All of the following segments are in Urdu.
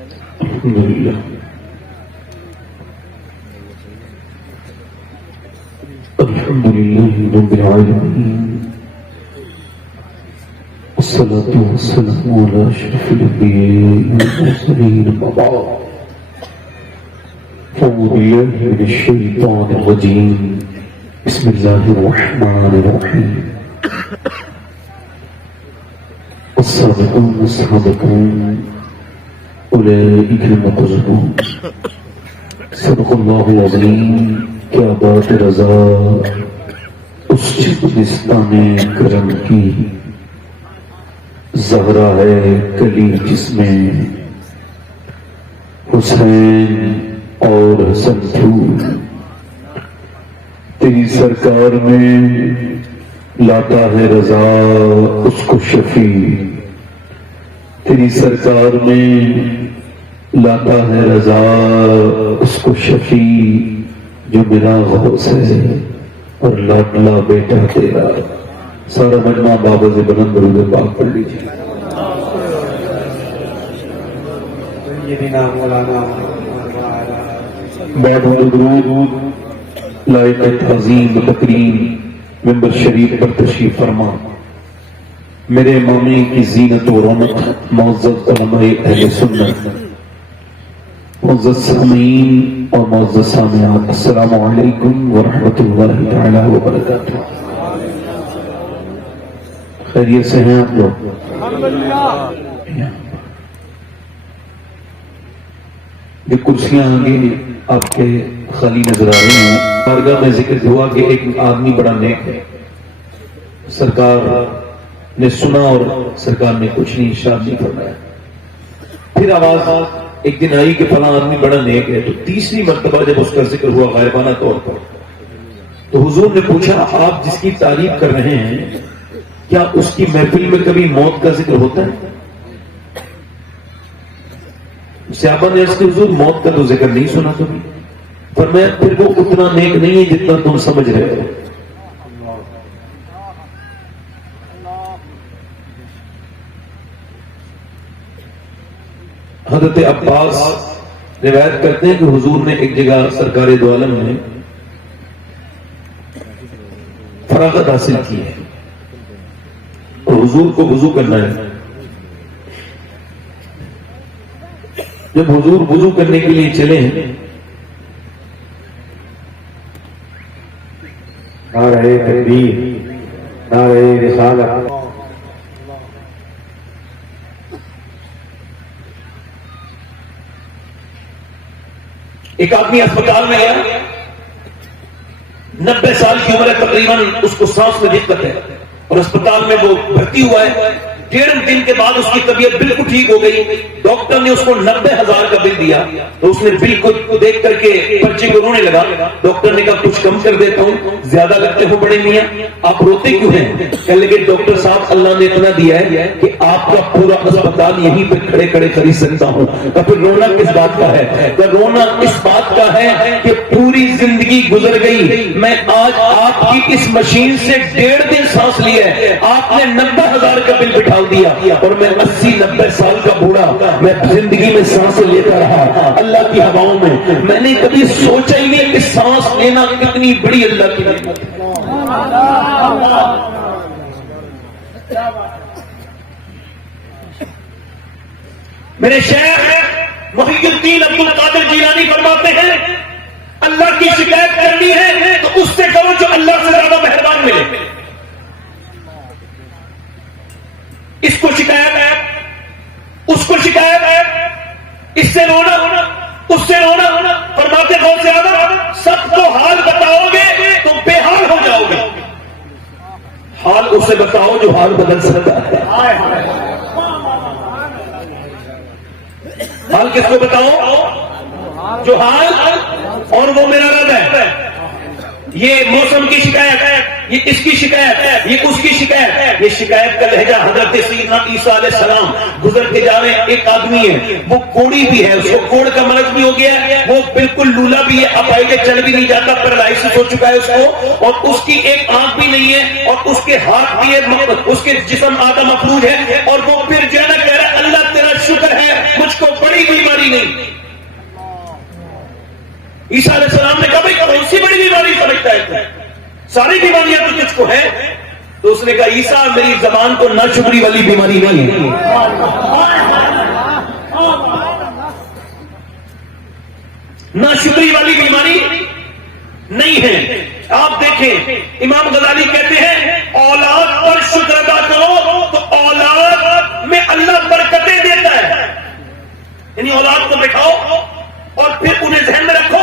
الحمد لله الحمد لله رب العالمين والصلاة والسلام على أشرف الأنبياء والمرسلين أما بعد أعوذ بالله من الشيطان الرجيم بسم الله الرحمن الرحيم السابقون السابقون أولئك المقربون صدق الله العظيم کیا بات رضا اس جسمستان کرم کی زہرا ہے کلی جس میں حسین اور حسن پھول تیری سرکار میں لاتا ہے رضا اس کو شفیع تیری سرکار میں لاتا ہے رضا اس کو شفیع جو بنا غوث ہے اور لاڈلا بیٹا تیرا سارا مجمع بابا سے بلند درود پاک پڑھ لیجیے بعد درود لائق تعظیم تکریم ممبر شریف پر تشریف فرما میرے امامی کی زینت و رونق معزز علماء اہل سنت معزز سامعین اور معزز سامعات السلام علیکم ورحمۃ اللہ تعالی وبرکاتہ خیریت سے ہیں آپ لوگ یہ کرسیاں آگے آپ کے خالی نظر آ رہی ہیں بارگاہ میں ذکر ہوا کہ ایک آدمی بڑا نیک ہے سرکار نے سنا اور سرکار نے کچھ نہیں ارشاد نہیں فرمایا پھر آواز ایک دن آئی کہ فلاں آدمی بڑا نیک ہے تو تیسری مرتبہ جب اس کا ذکر ہوا غائبانہ طور پر تو حضور نے پوچھا آپ جس کی تعریف کر رہے ہیں کیا اس کی محفل میں کبھی موت کا ذکر ہوتا ہے صحابہ نے اس کے حضور موت کا تو ذکر نہیں سنا کبھی فرمایا پھر وہ اتنا نیک نہیں ہے جتنا تم سمجھ رہے ہو حضرت عباس روایت کرتے ہیں کہ حضور نے ایک جگہ سرکار دو عالم میں فراغت حاصل کی ہے اور حضور کو وضو کرنا ہے جب حضور وضو کرنے کے لیے چلے ہیں نعرہ تکبیر نعرہ رسالت ایک آدمی اسپتال میں گیا 90 سال کی عمر ہے تقریباً اس کو سانس میں دقت ہے اور اسپتال میں وہ بھرتی ہوا ہے 1.5 دن کے بعد اس کی طبیعت بالکل ٹھیک ہو گئی ڈاکٹر نے اس کو 90,000 کا بل دیا تو اس نے بل کو دیکھ کر کے پرچے کو رونے لگا ڈاکٹر نے کہا کچھ کم کر دیتا ہوں زیادہ لگتے ہو بڑے میاں آپ روتے کیوں ہیں کہنے لگے ڈاکٹر صاحب اللہ نے اتنا دیا ہے کہ آپ کا پورا اسپتال یہیں پہ کھڑے کھڑے خرید سکتا ہوں تو پھر رونا کس بات کا ہے تو رونا اس بات کا ہے کہ پوری زندگی گزر گئی میں آج آپ کی اس مشین سے 1.5 دن سانس لیا ہے آپ نے 90,000 کا بل بٹھا دیا اور میں 80-90 سال کا بوڑھا میں زندگی میں سانس لیتا رہا اللہ کی ہواؤں میں نے کبھی سوچا ہی نہیں کہ سانس لینا کتنی بڑی اللہ کی نعمت ہے میرے شیخ محی الدین عبد القادر جیلانی فرماتے ہیں اللہ کی شکایت کرنی ہے تو اس سے کرو جو اللہ سے زیادہ مہربان ملے اس کو شکایت ہے اس کو شکایت ہے اس سے رونا اس سے رونا فرماتے بہت زیادہ سب کو حال بتاؤ گے تو بے حال ہو جاؤ گے حال اسے بتاؤ جو حال بدل سکتا ہے حال کس کو بتاؤ جو حال اور وہ میرا رب ہے یہ موسم کی شکایت ہے یہ اس کی شکایت ہے یہ اس کی شکایت ہے یہ شکایت کا لہجہ حضرت سیدنا عیسیٰ علیہ السلام گزر کے جا رہے ایک آدمی ہے وہ کوڑی بھی ہے اس کو کوڑ کا مرض بھی ہو گیا ہے وہ بالکل لولا بھی ہے اپائی کے چل بھی نہیں جاتا پیرالائسس ہو چکا ہے اس کو اور اس کی ایک آنکھ بھی نہیں ہے اور اس کے ہاتھ بھی ہے اس کے جسم آدھا مفلوج ہے اور وہ پھر جو ہے نا کہہ رہا ہے اللہ تیرا شکر ہے مجھ کو بڑی بیماری عیسیٰ علیہ السلام نے کہا بھائی کون سی بڑی بیماری سمجھتا ہے تو ساری بیماریاں تو تجھ کو ہیں. تو اس نے کہا عیسیٰ میری زبان کو ناشکری والی بیماری نہیں ہے. ناشکری والی بیماری نہیں ہے. آپ دیکھیں امام غزالی کہتے ہیں اولاد پر شکر ادا کرو تو اولاد میں اللہ برکتیں دیتا ہے. یعنی اولاد کو بٹھاؤ اور پھر انہیں ذہن میں رکھو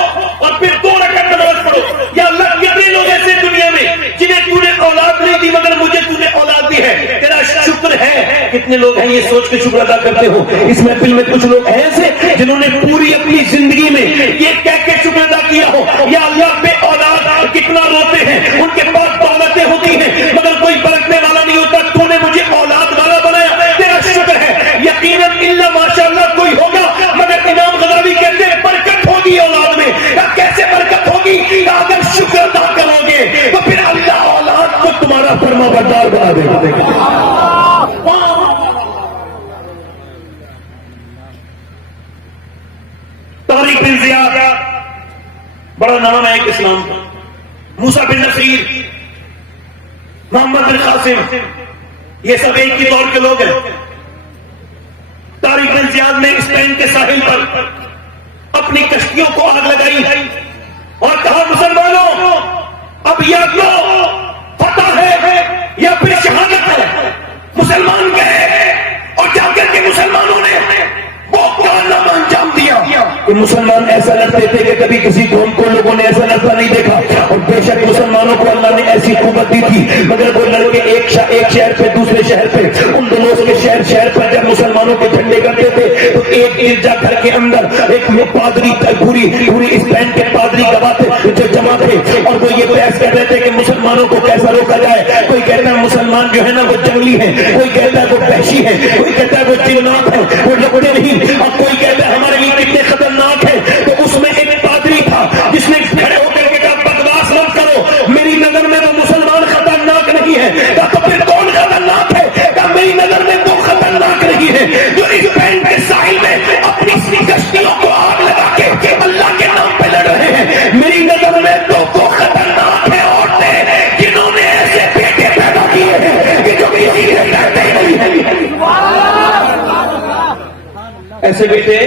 اور پھر 2 رکعت نماز پڑھو. یا اللہ کتنے لوگ ایسے دنیا میں جنہیں تو نے اولاد نہیں دی مگر مجھے تو نے اولاد دی ہے, تیرا شکر ہے. کتنے لوگ ہیں یہ سوچ کے شکر ادا کرتے ہو. اس محفل میں کچھ لوگ ایسے جنہوں نے پوری اپنی زندگی میں یہ کہہ کے شکر ادا کیا ہو یا اللہ پہ اولاد کتنا روتے ہیں, ان کے پاس دولتیں ہوتی ہیں مگر کوئی برکنے والا نہیں ہوتا. تو نے مجھے اولاد والا بنایا, تیرا شکر ہے. یقیناً الا ماشاء اللہ کوئی ہوگا مگر امام غزالی کہتے ہیں برکت ہوگی اولاد میں. کیسے برکت ہوگی؟ اگر شکر ادا کرو گے تو پھر اللہ اولاد کو تمہارا فرما بردار بنا دے گا. طارق بن زیاد بڑا نام ہے ایک اسلام کا. موسیٰ بن نصیر, محمد بن قاسم, یہ سب ایک ہی دور کے لوگ ہیں. طارق بن زیاد نے اسپین کے ساحل پر اپنی کشتیوں کو آگ لگائی اور کہا مسلمانوں اب یا تو فتح ہے یا پھر شہادت ہے. مسلمان گئے اور جا کر کے مسلمانوں نے وہ کارنامہ انجام دیا. کہ مسلمان ایسا لڑتے تھے کہ کبھی کسی قوم کو لوگوں نے ایسا لڑتا نہیں دیکھا, اور بے شک مسلمانوں کو اللہ نے ایسی قوت دی تھی. مگر وہ لڑکے ایک شہر پہ دوسرے شہر پہ, ان دونوں کے شہر پر جب مسلمانوں کے جھنڈے کرتے تھے تو ایک گرجا گھر کے اندر ایک پادری پوری اسپین کے پادری گواہ جو جمع تھے اور وہ یہ بحث کر رہے تھے کہ مسلمانوں کو کیسا روکا جائے. کوئی کہتا ہے مسلمان جو ہے نا وہ جنگلی ہے, کوئی کہتا ہے وہ وحشی ہے, کوئی کہتا ہے وہ جنات ہے, وہ لڑتے نہیں, اور کوئی کہتا ہے ہمارے لیے کتنے خطرناک ہے. تو اس میں ایک پادری تھا جس نے کھڑے ہو کر کے کہا بکواس مت کرو, میری نظر میں وہ مسلمان خطرناک نہیں ہے. کہا تو پھر کون خطرناک ہے؟ کہا میری نظر میں وہ خطرناک نہیں ہے جو اسپین کے ساحل میں اپنی کشتیوں کو آگ لگا کے اللہ کے نام پہ لڑ رہے ہیں. میری نظر میں تو وہ خطرناک ہے عورتیں جنہوں نے ایسے بیٹے پیدا کیے ہیں کہ جو کسی سے ڈرتے نہیں ہیں. ایسے بیٹے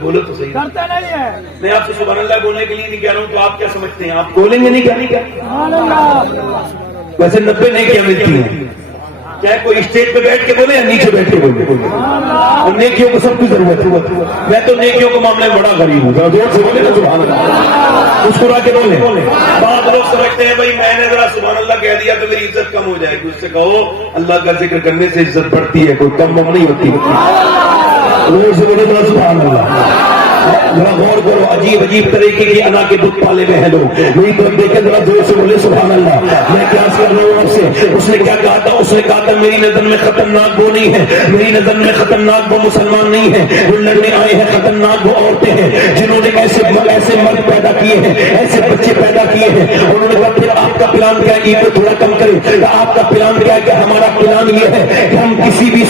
بولو تو صحیح کرتے نہیں ہے. میں آپ سے سبحان اللہ بولنے کے لیے نہیں کہہ رہا ہوں, تو آپ کیا سمجھتے ہیں؟ آپ بولیں گے نہیں کیا؟ ویسے 90 نہیں کیا ملتی ہیں, چاہے کوئی اسٹیج پہ بیٹھ کے بولے یا نیچے بیٹھ کے بولے. اور نیکیوں کو سب کی ضرورت ہے. میں تو نیکیوں کے معاملے میں بڑا غریب ہوں, ذرا زور سے بولے نا سبحان اللہ, مسکرا کے بولے. بعض لوگ سمجھتے ہیں بھائی میں نے ذرا سبحان اللہ کہہ دیا تو میری عزت کم ہو جائے گی. اس سے کہو اللہ کا ذکر کرنے سے عزت بڑھتی ہے, کوئی کم نہیں ہوتی. زور سے بولے ذرا سبحان اللہ. ذرا غور کرو, عجیب طریقے کی انا کے دکھ پالے میں ہے لوگ. میری طرف دیکھے ذرا زور سے بولے سبحان اللہ. میں کیا کر رہا ہوں آپ سے؟ اس نے کیا کہا تھا؟ اس نے کہا تھا میری نظر میں خطرناک وہ نہیں ہے, میری نظر میں خطرناک وہ مسلمان نہیں ہے, وہ لڑنے آئے ہیں خطرناک وہ عورتیں ہیں جنہوں نے ایسے مرد پیدا کیے ہیں, ایسے بچے پیدا کیے ہیں. انہوں نے کہا پھر آپ کا پلان کیا ہے؟ کو تھوڑا کم کرے. آپ کا پلان کیا ہے؟ کہ ہمارا پلان یہ ہے کہ ہم کسی بھی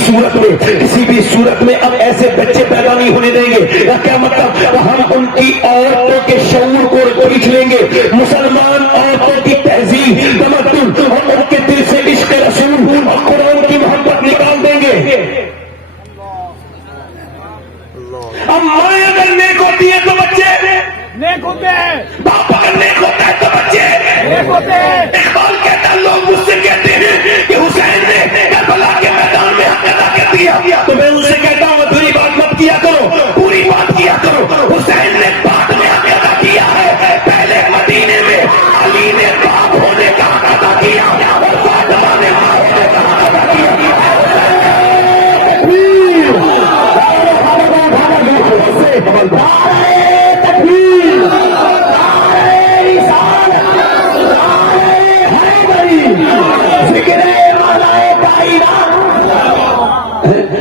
صورت میں اب ایسے بچے پیدا نہیں ہونے دیں گے. کیا مطلب؟ ہم ان کی عورتوں کے شعور کو کھینچ لیں گے, مسلمان عورتوں کی تہذیب تمدن اور ان کے دل سے عشق رسول اور قرآن کی محبت نکال دیں گے. اب ماں اگر نیک ہوتی ہے تو بچے نیک ہوتے ہیں, باپ اگر نیک ہوتا ہے تو بچے نیک ہوتے ہیں. اقبال کہتا ہے لوگ مجھ سے کہتے ہیں کہ حسین نے کربلا کے میدان میں حق ادا کر دیا, تو میں ان سے کہتا ہوں ادھوری بات مت کیا کرو, پوری بات کیا کرو. حسین نے بعد میں حق ادا کیا ہے, پہلے مدینے میں علی نے باپ ہونے کا حق ادا کیا اور فاطمہ نے ماں ہونے کا حق ادا کیا.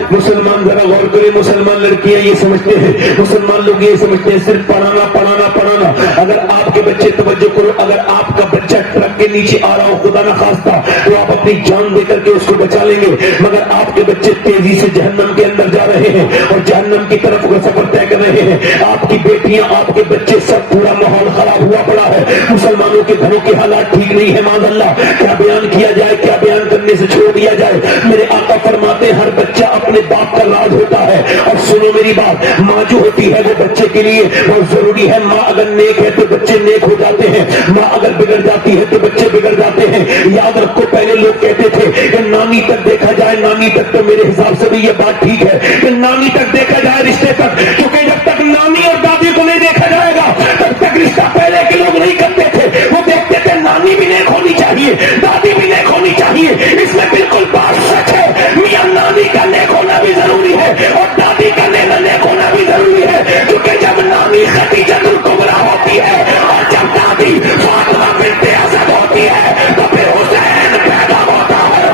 مسلمان ذرا غور کرے, مسلمان لڑکیاں یہ سمجھتے ہیں, مسلمان لوگ یہ سمجھتے ہیں صرف پڑھانا. اگر آپ کے بچے توجہ کرو, اگر آپ کا بچہ ٹرک سڑک کے نیچے آ رہا ہو خدا نہ خواستہ تو آپ اپنی جان دے کر کے اس کو بچا لیں گے، مگر آپ کے بچے تیزی سے جہنم کے اندر جا رہے ہیں اور جہنم کی طرف کا سفر طے کر رہے ہیں، آپ کی بیٹیاں آپ کے بچے سب پورا ماحول خراب ہوا پڑا ہے، مسلمانوں کے گھروں کے حالات ٹھیک نہیں ہے، معاذ اللہ کیا بیان کیا جائے، کیا بیان کرنے سے چھوڑ دیا جائے۔ میرے آقا فرماتے ہیں ہر بچہ اپنے باپ کا راز ہوتا ہے، اور سنو میری بات، ماں جو ہوتی ہے وہ بچے کے لیے بہت ضروری ہے، ماں اگر نیک ہے تو بچے نیک ہو جاتے ہیں، ماں اگر بگڑ جاتی ہے تو بچے بگڑ جاتے ہیں۔ یاد رکھو پہلے لوگ کہتے تھے کہ نانی تک دیکھا جائے، نانی تک تو میرے حساب سے بھی یہ بات ٹھیک ہے کہ نانی تک دیکھا جائے رشتے تک، کیونکہ جب تک نانی اور دادی کو نہیں دیکھا جائے گا تب تک رشتہ پہلے کے لوگ نہیں کرتے تھے، وہ دیکھتے تھے نانی بھی نیک ہونی چاہیے، دادی بھی نیک ہونی چاہیے۔ اس میں بالکل بات سچ ہے، میاں نانی کا نیک ہونا بھی ضروری ہے اور دادی کا نیک ہونا بھی ضروری ہے، کیونکہ جب نانی خدیجہ الکبریٰ ہوتی ہے اور جب دادی فاطمہ بنت اسد ہوتی ہے تو پھر حسین پیدا ہوتا ہے۔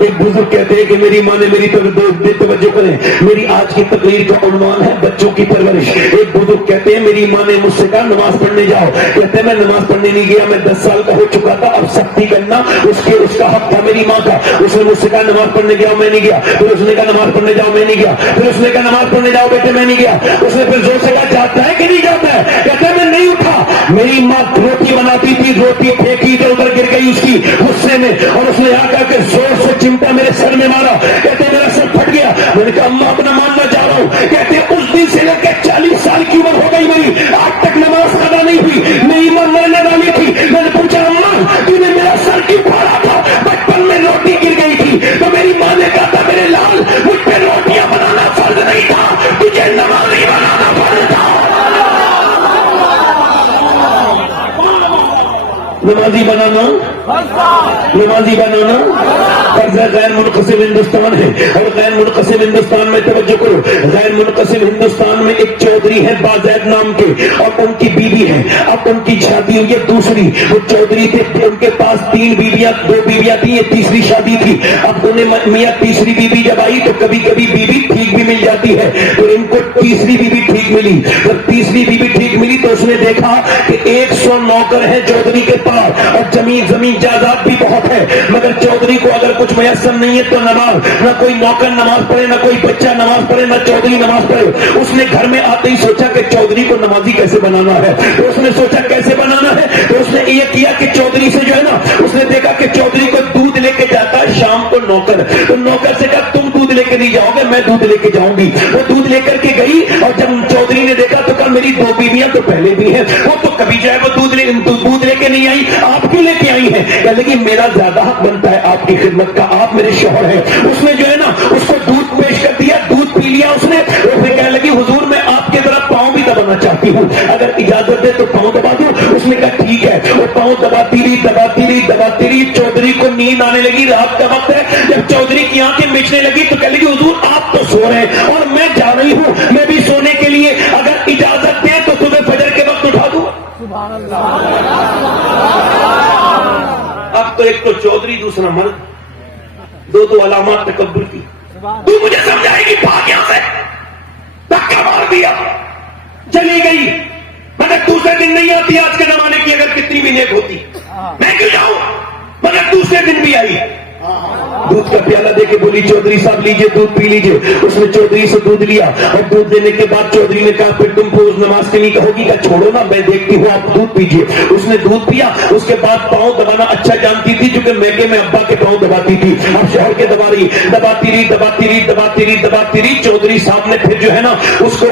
ایک بزرگ کہتے ہیں کہ میری ماں نے میری طرف توجہ کریں، میری آج کی تقریر کا عنوان ہے بچوں کی پرورش۔ ایک بزرگ کہتے ہیں میری ماں نے مجھ سے کہا نماز پڑھنے جاؤ، کہتے ہیں میں نماز پڑھنے نہیں گیا، میں 10 سال کا ہو چکا تھا، اب سختی کرنا اس کا حق تھا میری ماں کا۔ اس نے مجھ سے کہا نماز پڑھنے گیا، میں نہیں گیا، پھر اس نے کہا نماز پڑھنے جاؤ، میں نہیں گیا، پھر اس نے کہا نماز پڑھنے جاؤ بیٹے، میں نہیں گیا، اس نے پھر زور سے کہا جاتا ہے کہ نہیں جاتا ہے، کہتے ہیں میں نہیں اٹھا۔ میری ماں روٹی بناتی تھی، روٹی پھینکی تو ادھر گر گئی اس کی غصے میں، اور اس نے آ کر کے زور سے چمٹا میرے سر میں مارا، کہتے میرا سر پھٹ گیا۔ میں نے کہا اللہ اپنا ماننا چاہ رہا ہوں، کہتے اس دن سے لے کے 40 سال کی عمر ہو گئی میری، آج تک نماز ادا نہیں ہوئی۔ میری ماں مرنے والی تھی، میں نے پوچھا اماں تو نے میرا سر کیوں پھاڑا تھا؟ بچپن میں روٹی گر گئی تھی تو میری ماں نے کہا تھا میرے لال مجھ پہ روٹیاں بنانا فرض نہیں تھا، تجھے نمازی بنانا فرض تھا۔ نمازی بنانا فرض ہے، غیر منقسم ہندوستان ہے، اور غیر منقسم ہندوستان میں توجہ کرو، غیر منقسم ہندوستان میں ایک چودھری ہے بازید نام کے، اور ان کی بیوی ہے، اب ان کی شادی ہوئی ہے دوسری، وہ چودھری تھے، ان کے پاس 3 بیویاں، 2 بیویاں تھی، یہ تیسری شادی تھی۔ اب انہیں میاں تیسری بیوی جب آئی تو کبھی کبھی بیوی ٹھیک بھی مل جاتی ہے، تو ان کو تیسری بیوی ٹھیک ملی، جب تیسری بیوی ٹھیک ملی تو اس نے دیکھا کہ 100 نوکر ہیں چودھری کے پاس، اور زمین جائیداد بھی بہت ہے، مگر چودھری کو اگر کچھ میسر نہیں ہے تو نہ کوئی نوکر نماز پڑھے، نہ کوئی بچہ نماز پڑھے، نہ چودھری نماز پڑھے۔ اس نے گھر میں آتے ہی سوچا کہ چودھری کو نمازی کیسے بنانا ہے، تو اس نے سوچا کیسے بنانا ہے، تو اس نے یہ کیا کہ چودھری سے جو ہے نا، اس نے دیکھا کہ چودھری کو دودھ لے کے جاتا ہے شام کو نوکر، تو نوکر سے کہا تم دودھ لے کے نہیں جاؤ گے، میں دودھ لے کے جاؤں گی۔ وہ دودھ لے کر کے گئی، اور جب چودھری نے دیکھا تو کہا میری 2 بیویاں تو پہلے بھی ہیں، وہ تو کبھی جو ہے وہ دودھ لے کے نہیں آئی، آپ کیوں لے کے آئی ہیں؟ لیکن میرا زیادہ حق بنتا ہے آپ کی خدمت کا، آپ میرے شوہر ہیں۔ اس نے جو ہے نا اس کو دودھ پیش کر دیا، دودھ پی لیا اس نے، وہ پھر کہنے لگی حضور میں آپ کے طرف پاؤں بھی دبانا چاہتی ہوں، اگر اجازت دے تو پاؤں دبا دوں۔ اس نے کہا ٹھیک ہے، وہ پاؤں دباتی رہی، چودھری کو نیند آنے لگی، رات کا وقت ہے، جب چودھری کی آنکھیں مچنے لگی تو کہنے لگی حضور آپ تو سو رہے ہیں اور میں جا رہی ہوں، میں بھی سونے کے لیے، اگر اجازت دے تو تمہیں فجر کے وقت اٹھا دوں۔ سبحان اللہ۔ اب تو ایک تو چودھری دوسرا مرد، دو علامات تکبر کی۔ تو مجھے سمجھائے گی بھاگ یہاں سے، دھکا مار دیا، چلی گئی، مگر دوسرے دن نہیں آتی آج کے زمانے کی، اگر کتنی بھی نیک ہوتی میں کیوں جاؤں، مگر دوسرے دن بھی آئی، دودھ کا پیالہ دے کے بولی چودھری صاحب لیجئے دودھ پی لیجئے۔ اس نے چودھری سے دودھ لیا، اور دودھ دینے کے بعد چودھری نے کہا پھر تم کو نماز کے لیے کہو گی، کہ چھوڑو نا میں دیکھتی ہوں آپ دودھ پیجئے۔ اس نے دودھ پیا، اس کے بعد پاؤں دبانا اچھا جانتی تھی، چونکہ میکے میں ابا کے پاؤں دباتی تھی، اب شوہر کے دباتی رہی۔ چودھری صاحب نے پھر جو ہے نا اس کو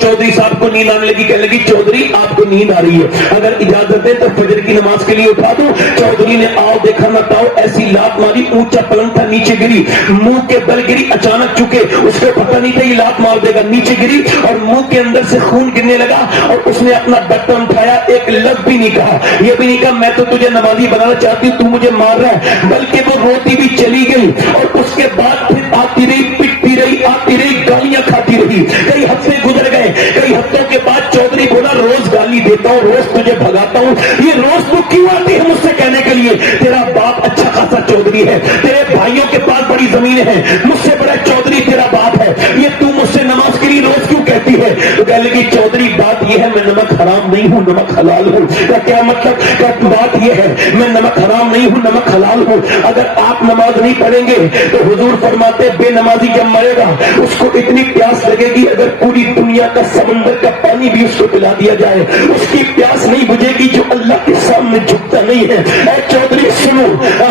چودھری صاحب کو نیند آنے لگی، کہنے لگی چودھری آپ کو نیند آ رہی ہے، اگر اجازت ہے تو فجر کی نماز کے لیے اٹھا دوں۔ چودھری نے آؤ دیکھا نہ پاؤ ایسی لات ماری، اونچا پلنگ تھا نیچے گری، منہ کے بل گری اچانک، چکے اس کو پتہ نہیں تھا یہ لات مار دے گا، نیچے گری اور منہ کے اندر سے خون گرنے لگا، اور اس نے اپنا بٹن اٹھایا، ایک لفظ بھی نہیں کہا، یہ بھی نہیں کہا میں تو تجھے نمازی بنانا چاہتی ہوں تو مجھے مار رہا ہے، بلکہ وہ روتی بھی چلی گئی، اور اس کے بعد پھر آتی رہی، پٹتی رہی، آتی رہی، گالیاں کھاتی رہی۔ کئی ہفتے گزر گئے، کئی ہفتوں کے بعد چودھری بولا روز گالی دیتا ہوں، روز تجھے بھگاتا ہوں، یہ روز تو کیوں آتی ہے مجھ سے کہنے کے لیے؟ تیرا باپ اچھا خاصا چودھری ہے, تیرے بھائیوں کے پاس بڑی زمینیں ہیں, مجھ سے بڑا چودھری تیرا باپ ہے, یہ تو مجھ سے نماز کے لیے روز کیوں کہتی ہے؟ تو کہنے لگی چودھری بات یہ ہے میں نمک حرام نہیں ہوں, نمک حلال ہوں. کیا مطلب؟ بات یہ ہے میں نمک حرام نہیں ہوں, نمک حلال ہوں. اگر آپ نماز نہیں پڑھیں گے تو حضور فرماتے بے نمازی جب مرے گا اس کو اتنی پیاس لگے گی اگر پوری دنیا کا سمندر کا پانی بھی اس کو پلا دیا جائے اس کی پیاس نہیں بجھے گی جو اللہ کے سامنے جھکتا نہیں ہے. اے چودھری سنو,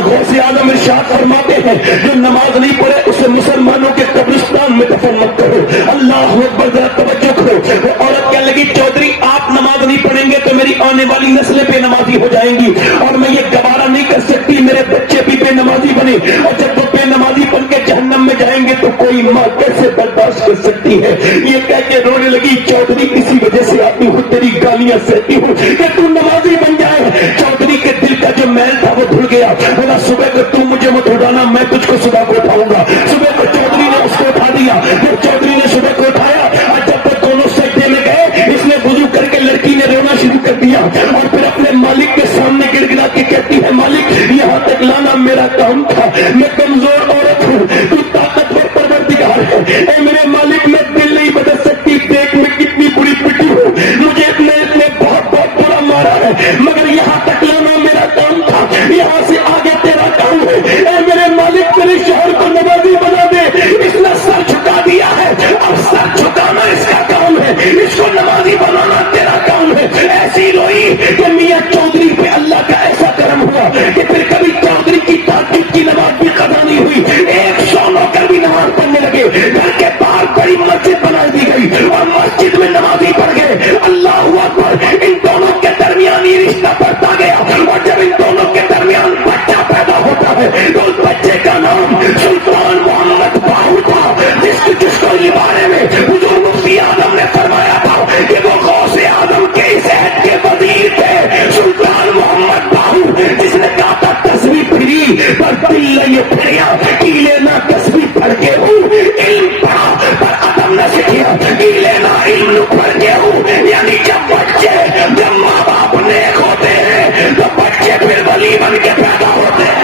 غوث اعظم ارشاد فرماتے ہیں جو نماز نہیں پڑھے اسے مسلمانوں کے قبرستان میں دفن مت کرو. اللہ اکبر, ذرا توجہ کرو. وہ عورت کہنے لگی چودھری آپ نماز نہیں پڑھیں گے تو میری آنے والی نسلیں بے نمازی ہو جائیں گی اور میں یہ گوارا نہیں کر سکتی میرے بچے بھی بے نمازی بنے, اور جب وہ بے نمازی بن کے جہنم میں جائیں گے تو کوئی ماں کیسے برداشت کر سکتی ہے؟ یہ کہہ کے رونے لگی چودھری اسی وجہ سے آتی ہوں, تیری گالیاں سہتی ہوں کہ تو نمازی بن جائے. چودھری کے دل کا جو میل تھا وہ دھل گیا. بولا صبح کو تو مجھے مت اٹھانا, میں تجھ کو صبح کو اٹھاؤں گا. صبح کو چودھری نے اس کو اٹھا دیا. جب چودھری نے صبح کو اٹھایا اور جب وہ دونوں سجدے میں گئے اس نے وضو کر کے لڑکی نے رونا شروع کر دیا اور پھر اپنے مالک کے سامنے گر گرا کے کہتی ہے مالک یہاں تک لانا میرا کام تھا, میں کمزور عورت ہوں, تو طاقتور پروردگار ہے. اے میرے مالک میں دل نہیں بدل سکتی, دیکھ میں کتنی بری پٹی ہوں, مجھے اتنے بہت بہت برا مارا ہے مگر یہاں تک لانا میرا کام تھا, یہاں سے آگے تیرا کام ہے. اے میرے مالک میرے شوہر کو نمازی بنا دے, اس نے سر جھکا دیا ہے, اب سر جھکانا اس کا کام ہے, اس کو نمازی بنانا تیرا کام ہے. ایسی روئی کہ میاں چودھری پہ اللہ کا ایسا کرم ہوا کہ پھر کبھی چودھری کی تہجد کی نماز بھی قضا نہیں ہوئی. 100 نوکر بھی نماز پڑھنے لگے, گھر کے باہر بڑی مسجد بنا دی گئی اور مسجد میں نمازی پڑھ گئے. اللہ اکبر, ان دونوں کے درمیان یہ رشتہ بڑھتا گیا اور جب ان دونوں کے درمیان بچہ پیدا ہوتا ہے تو اس بچے کا نام سلطان محمد باہو تھا, جس کو یہ بارے میں حضور مفتی اعظم نے فرمایا تھا کہ وہ غوث اعظم کے اس عہد کے وزیر تھے. سلطان محمد باہو جس نے کہا تھا تصویر پھری پر دل نہیں پھریا, کیلے نہ تصویر پڑھ کے ہوں, علم پڑھا پر ادب نہ سیکھیا, کیلے نہ علم پڑھ کے ہوں. یعنی جب ماں باپ نیک ہوتے ہیں تو بچے پھر ولی بن کے پیدا ہوتے ہیں.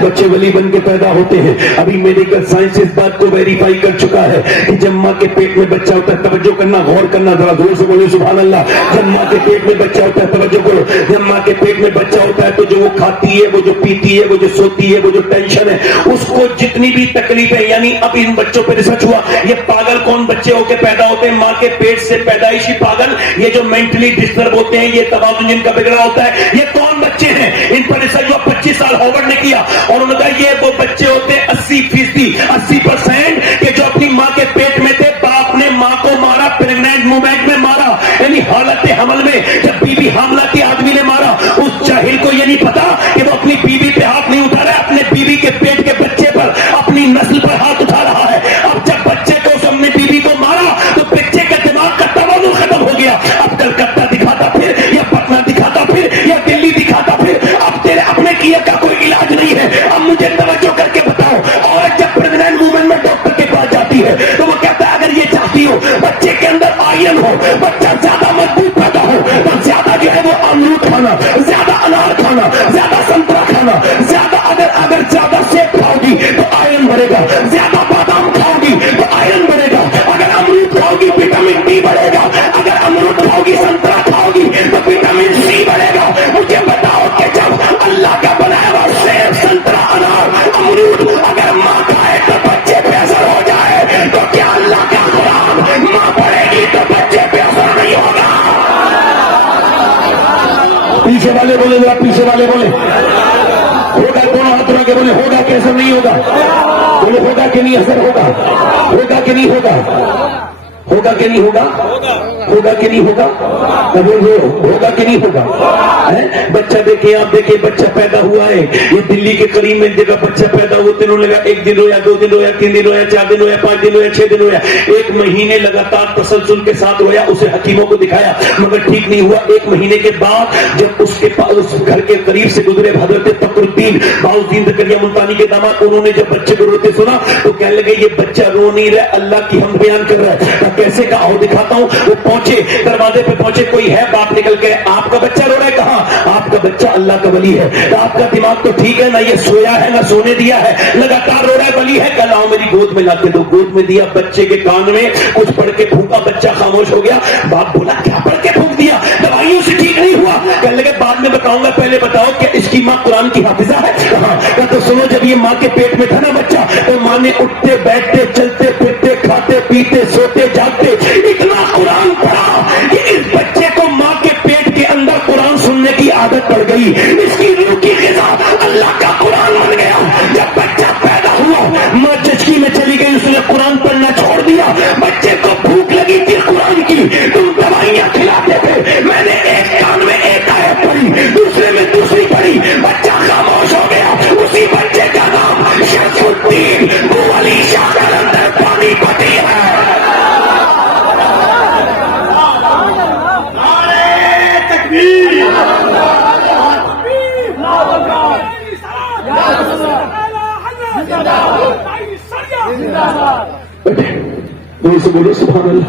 بچے ولی بن کے پیدا ہوتے ہیں. ابھی میڈیکل سائنس اس بات کو ویریفائی کر چکا ہے کہ جب ماں کے پیٹ میں بچہ ہوتا ہے, توجہ کرنا, غور کرنا, ذرا زور سے بولے سبحان اللہ. جب ماں کے پیٹ میں بچہ ہوتا ہے, توجہ کرو, جب ماں کے پیٹ میں بچہ ہوتا ہے تو جو وہ کھاتی ہے, وہ جو پیتی ہے, وہ جو سوتی ہے, وہ جو ٹینشن ہے, اس کو جتنی بھی تکلیفیں, یعنی اب ان بچوں پہ ریسرچ ہوا یہ پاگل کون بچے ہو کے پیدا ہوتے ہیں؟ ماں کے پیٹ سے پیدائشی پاگل, یہ جو مینٹلی ڈسٹرب ہوتے ہیں, یہ توازن جن کا بگڑا ہوتا ہے, یہ کون بچے ہیں؟ ان پر ریسرچ ہوا 25 سال ہارورڈ نے کیا اور انہوں نے کہا یہ وہ بچے ہوتے ہیں 80% کہ جو اپنی ماں کے پیٹ میں تھے, باپ نے ماں کو مارا, پریگنینٹ مومنٹ میں مارا, یعنی حالت حمل میں جب بیوی حاملہ کی آدمی نے مارا. اس جاہل کو یہ نہیں پتا کہ وہ اپنی بیوی پہ ہاتھ نہیں اٹھا رہا ہے, اپنے بیوی کے پیٹ کے بچے پر, اپنی نسل پر ہاتھ اٹھا رہا ہے. اب جب بچے کو اس اپنی بیوی کو مارا تو بچے کا دماغ کا توازن ختم ہو گیا. اب کلکتہ دکھاتا پھر یا پٹنہ دکھاتا پھر یا دلی دکھاتا پھر, اب تیرے اپنے کیے کا کوئی علاج نہیں ہے. اب مجھے توجہ کر کے بتاؤ, اور جب پریگنینٹ وومن میں ڈاکٹر کے پاس جاتی ہے تو وہ کہتا ہے اگر یہ چاہتی ہو بچے کے اندر آئرن ہو, بچہ زیادہ مضبوط پیدا ہو, تو زیادہ جو ہے وہ امرود کھانا, زیادہ انار کھانا, زیادہ سنترا کھانا, زیادہ اگر زیادہ سیب کھاؤ گی تو آئرن بڑھے گا, زیادہ بادام کھاؤ گی تو آئرن بڑھے گا, اگر امرود کھاؤ گی وٹامن ڈی بڑھے گا, اگر امرود کھاؤ گی سنترا کھاؤ گی تو وٹامن سی بڑھے گا. مجھے بتاؤ کہ جب اللہ کا بنایا ہوا سیب, سنترا, انار, امرود اگر ماں کھائے تو بچے پہ اثر ہو جائے تو کیا اللہ کا قرآن ماں پڑھے گی تو بچے پہ اثر نہیں ہوگا؟ پیچھے والے بولے, ذرا پیچھے والے بولے, ہوگا دونوں ہاتھ اٹھا کے بولے, ہوگا کہ اثر نہیں ہوگا؟ بولے ہوگا کہ نہیں اثر ہوگا, ہوگا کہ نہیں ہوگا؟ ہوگا کہ نہیں ہوگا؟ ہوگا کہ نہیں ہوگا؟ ہوگا کہ نہیں ہوگا؟ بچہ دیکھیں، آپ دیکھیں، بچہ پیدا ہوا ہے، یہ دلی کے قریب میں جگہ بچہ پیدا ہوا، تینوں لگا 1 دن رویا، 2 دن رویا، 3 دن رویا، 4 دن رویا، 5 دن رویا، 6 دن رویا، 1 مہینے لگاتار تسلسل کے ساتھ رویا، اسے حکیموں کو دکھایا مگر ٹھیک نہیں ہوا۔ 1 مہینے کے بعد جب اس کے پاس اس گھر کے قریب سے گزرے حضرت فخر الدین باؤزین زکریا ملتانی کے داماد، انہوں نے جب بچے کو روتے سنا تو کہنے لگے یہ بچہ رو نہیں رہا، اللہ کی حمد بیان کر رہا ہے۔ کیسے کا آؤ دکھاتا ہوں۔ وہ پہنچے، دروازے پہ پہنچے، کوئی ہے؟ باپ نکل کے، آپ کا بچہ رو رہا ہے؟ کہاں؟ آپ کا بچہ اللہ کا ولی ہے، آپ کا دماغ تو ٹھیک ہے، نہ یہ سویا ہے نہ سونے دیا ہے، لگاتار رو رہا ہے، ولی ہے، کل آؤ میری گود میں لا کے دو۔ گود میں دیا، بچے کے کان میں کچھ پڑھ کے پھونکا، بچہ خاموش ہو گیا۔ باپ بولا کیا پڑھ کے پھونک دیا؟ دوائیوں سے ٹھیک نہیں ہوا۔ کہنے لگے بعد میں بتاؤں گا، پہلے بتاؤ کہ اس کی ماں قرآن کی حافظہ ہے؟ کہاں؟ کہ تو سنو، جب یہ ماں کے پیٹ میں تھا نا بچہ، تو ماں نے اٹھتے بیٹھتے چلتے پھرتے کھاتے پیتے سوتے جاگتے اتنا قرآن پڑھا کہ اس بچے کو ماں کے پیٹ کے اندر قرآن سننے کی عادت پڑ گئی، اس کی روح کی غذا اللہ کا قرآن بن گیا۔ جب بچہ پیدا ہوا، ماں چچکی میں چلی گئی، اس نے قرآن پڑھنا چھوڑ دیا۔ بچے کو بھوک لگی تھی قرآن کی، تم دوائیاں کھلاتے تھے، میں نے ایک کان میں ایک آیت پڑھی، دوسرے میں دوسری پڑھی، بچہ خاموش ہو گیا۔ اسی بچے کا نام شمس الدین ابو علی شاہ قلندر پانی پتی ہے۔ بولو سے بولو سبحان اللہ،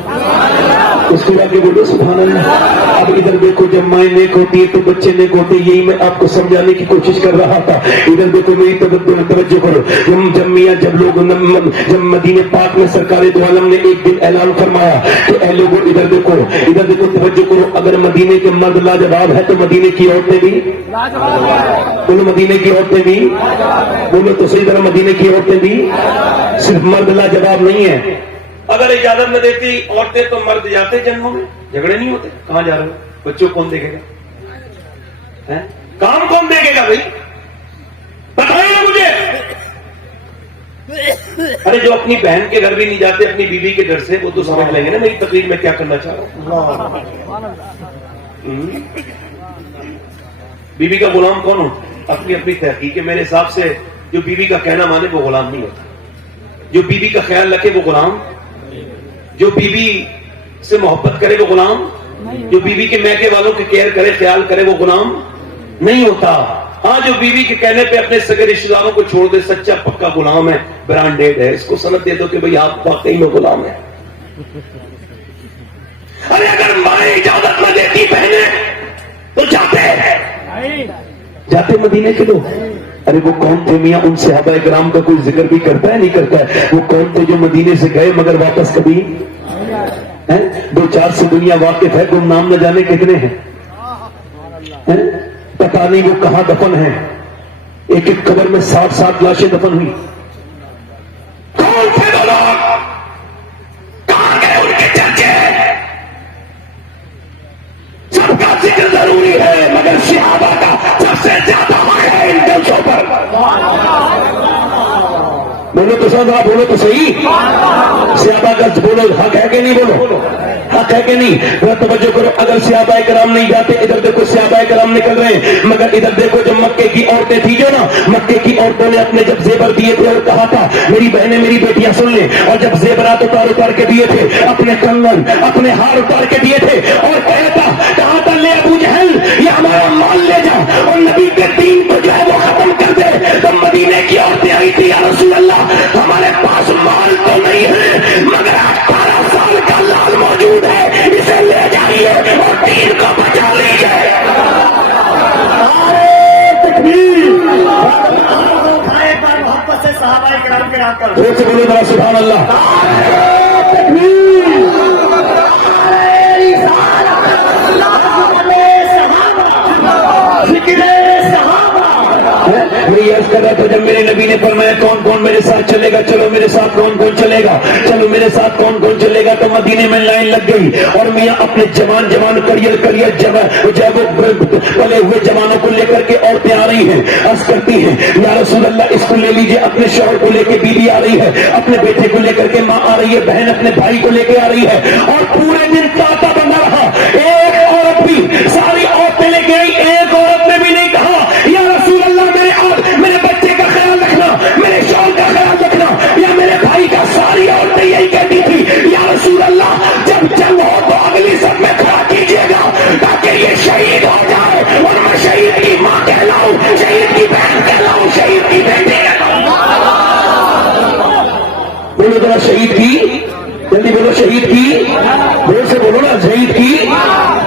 اس کے آگے بولو سبحان اللہ۔ اب ادھر دیکھو، جب مائیں نیک ہوتی ہے تو بچے نیک ہوتے، یہی میں آپ کو سمجھانے کی کوشش کر رہا تھا۔ ادھر دیکھو، میری توجہ کرو۔ جب لوگ جب مدینے پاک میں سرکار دو عالم نے ایک دن اعلان فرمایا کہ اے لوگوں ادھر دیکھو توجہ کرو، اگر مدینے کے مرد لاجواب ہے تو مدینے کی عورتیں بھی بولو، مدینے کی عورتیں بھی بولو تو صحیح طرح، مدینے کی عورتیں بھی، صرف مرد لاجواب نہیں ہے۔ اگر اجازت نہ دیتی عورتیں تو مرد جاتے جنگوں میں، جھگڑے نہیں ہوتے۔ کہاں جا رہے ہو؟ بچوں کون دیکھے گا؟ کام کون دیکھے گا بھائی؟ بتائیں نا مجھے۔ ارے جو اپنی بہن کے گھر بھی نہیں جاتے اپنی بیوی کے ڈر سے، وہ تو سمجھ لیں گے نا میری تقریر میں کیا کرنا چاہ رہا ہوں۔ بیوی کا غلام کون ہو؟ اپنی اپنی تحقیق ہے۔ میرے حساب سے جو بیوی کا کہنا مانے وہ غلام نہیں ہوتا، جو بیوی کا خیال رکھے وہ غلام، جو بیوی سے محبت کرے وہ غلام، جو بیوی کے میکے والوں کی کیئر کرے خیال کرے وہ غلام نہیں ہوتا۔ ہاں جو بیوی کے کہنے پہ اپنے سگے رشتے داروں کو چھوڑ دے سچا پکا غلام ہے، برانڈیڈ ہے، اس کو سند دے دو کہ بھئی آپ واقعی میں غلام ہیں۔ ارے اگر مائیں اجازت نہ دیتی بہنیں تو جاتے مدینے کے لوگ۔ ارے وہ کون تھے میاں؟ ان صحابہ کرام کا کوئی ذکر بھی کرتا ہے نہیں کرتا ہے؟ وہ کون تھے جو مدینے سے گئے مگر واپس کبھی 2-4 سے دنیا واقف ہے، تم نام نہ جانے کتنے ہیں، پتہ نہیں وہ کہاں دفن ہیں۔ ایک ایک قبر میں 60 لاشیں دفن ہوئی۔ کون تھے وہ لوگ؟ کہاں گئے ان کے چرچے؟ سب کا ذکر ضروری ہے مگر صحابہ کا سب سے زیادہ ہے ان جلسوں پر۔ بولو تو سب، بولو تو صحیح، صحابہ کا بولو، حق ہے کہ نہیں؟ بولو حق ہے کہ نہیں؟ توجہ کرو، اگر صحابہ کرام نہیں جاتے، ادھر دیکھو صحابہ کرام نکل رہے ہیں، مگر ادھر دیکھو جب مکے کی عورتیں تھی جو نا، مکے کی عورتوں نے اپنے جب زیور دیے تھے اور کہا تھا میری بہنیں میری بیٹیاں سن لیں، اور جب زیورات اتار کے دیے تھے، اپنے کنگن اپنے ہار اتار کے دیے تھے، اور کہا تھا لے ابو جہل یہ ہمارا مال لے جا اور نبی کے دین کو جو ہے وہ ختم کر دے۔ تو مدینے کی عورتیں آئی تھی، یا رسول اللہ ہمارے پاس مال تو نہیں ہے مگر 18 سال کا لال موجود ہے، اسے لے جائیے اور دین کو بچا لیجیے۔ محبت سے صحابہ کرام کے نام کر بولے ذرا سبحان اللہ۔ میں یہ عرض کر رہا تھا جب میرے نبی نے فرمایا کون کون میرے ساتھ چلے گا، چلو میرے ساتھ کون کون چلے گا، چلو میرے ساتھ کون کون چلے گا، تو مدینے میں لائن لگ گئی اور میاں اپنے جوان کریئر جب پلے ہوئے جوانوں کو لے کر کے عورتیں آ رہی ہیں، عرض کرتی ہیں یا رسول اللہ اس کو لے لیجئے، اپنے شوہر کو لے کے بیوی آ رہی ہے، اپنے بیٹے کو لے کر کے ماں آ رہی ہے، بہن اپنے بھائی کو لے کے آ رہی ہے، اور پورے دن تاتا بنا رہا، ایک عورت بھی، ساری عورتیں لے کے آئی، ایک عورت نے بھی نہیں کہا یا رسول اللہ میرے بچے کا خیال رکھنا، میرے شوہر کا خیال رکھنا، یا میرے بھائی کا۔ ساری عورتیں یہی کہتی تھی یا رسول اللہ جب جنگ ہو تو اگلی سب میں کھڑا کیجیے گا تاکہ یہ شہید ہو جائے اور میں شہید کی ماں کہلاؤں، شہید کی بہن کہلاؤں، شہید کی بیٹی کہلاؤں۔ بولو ذرا شہید کی، جلدی بولو شہید کی، دیر سے بولو نا، شہید کی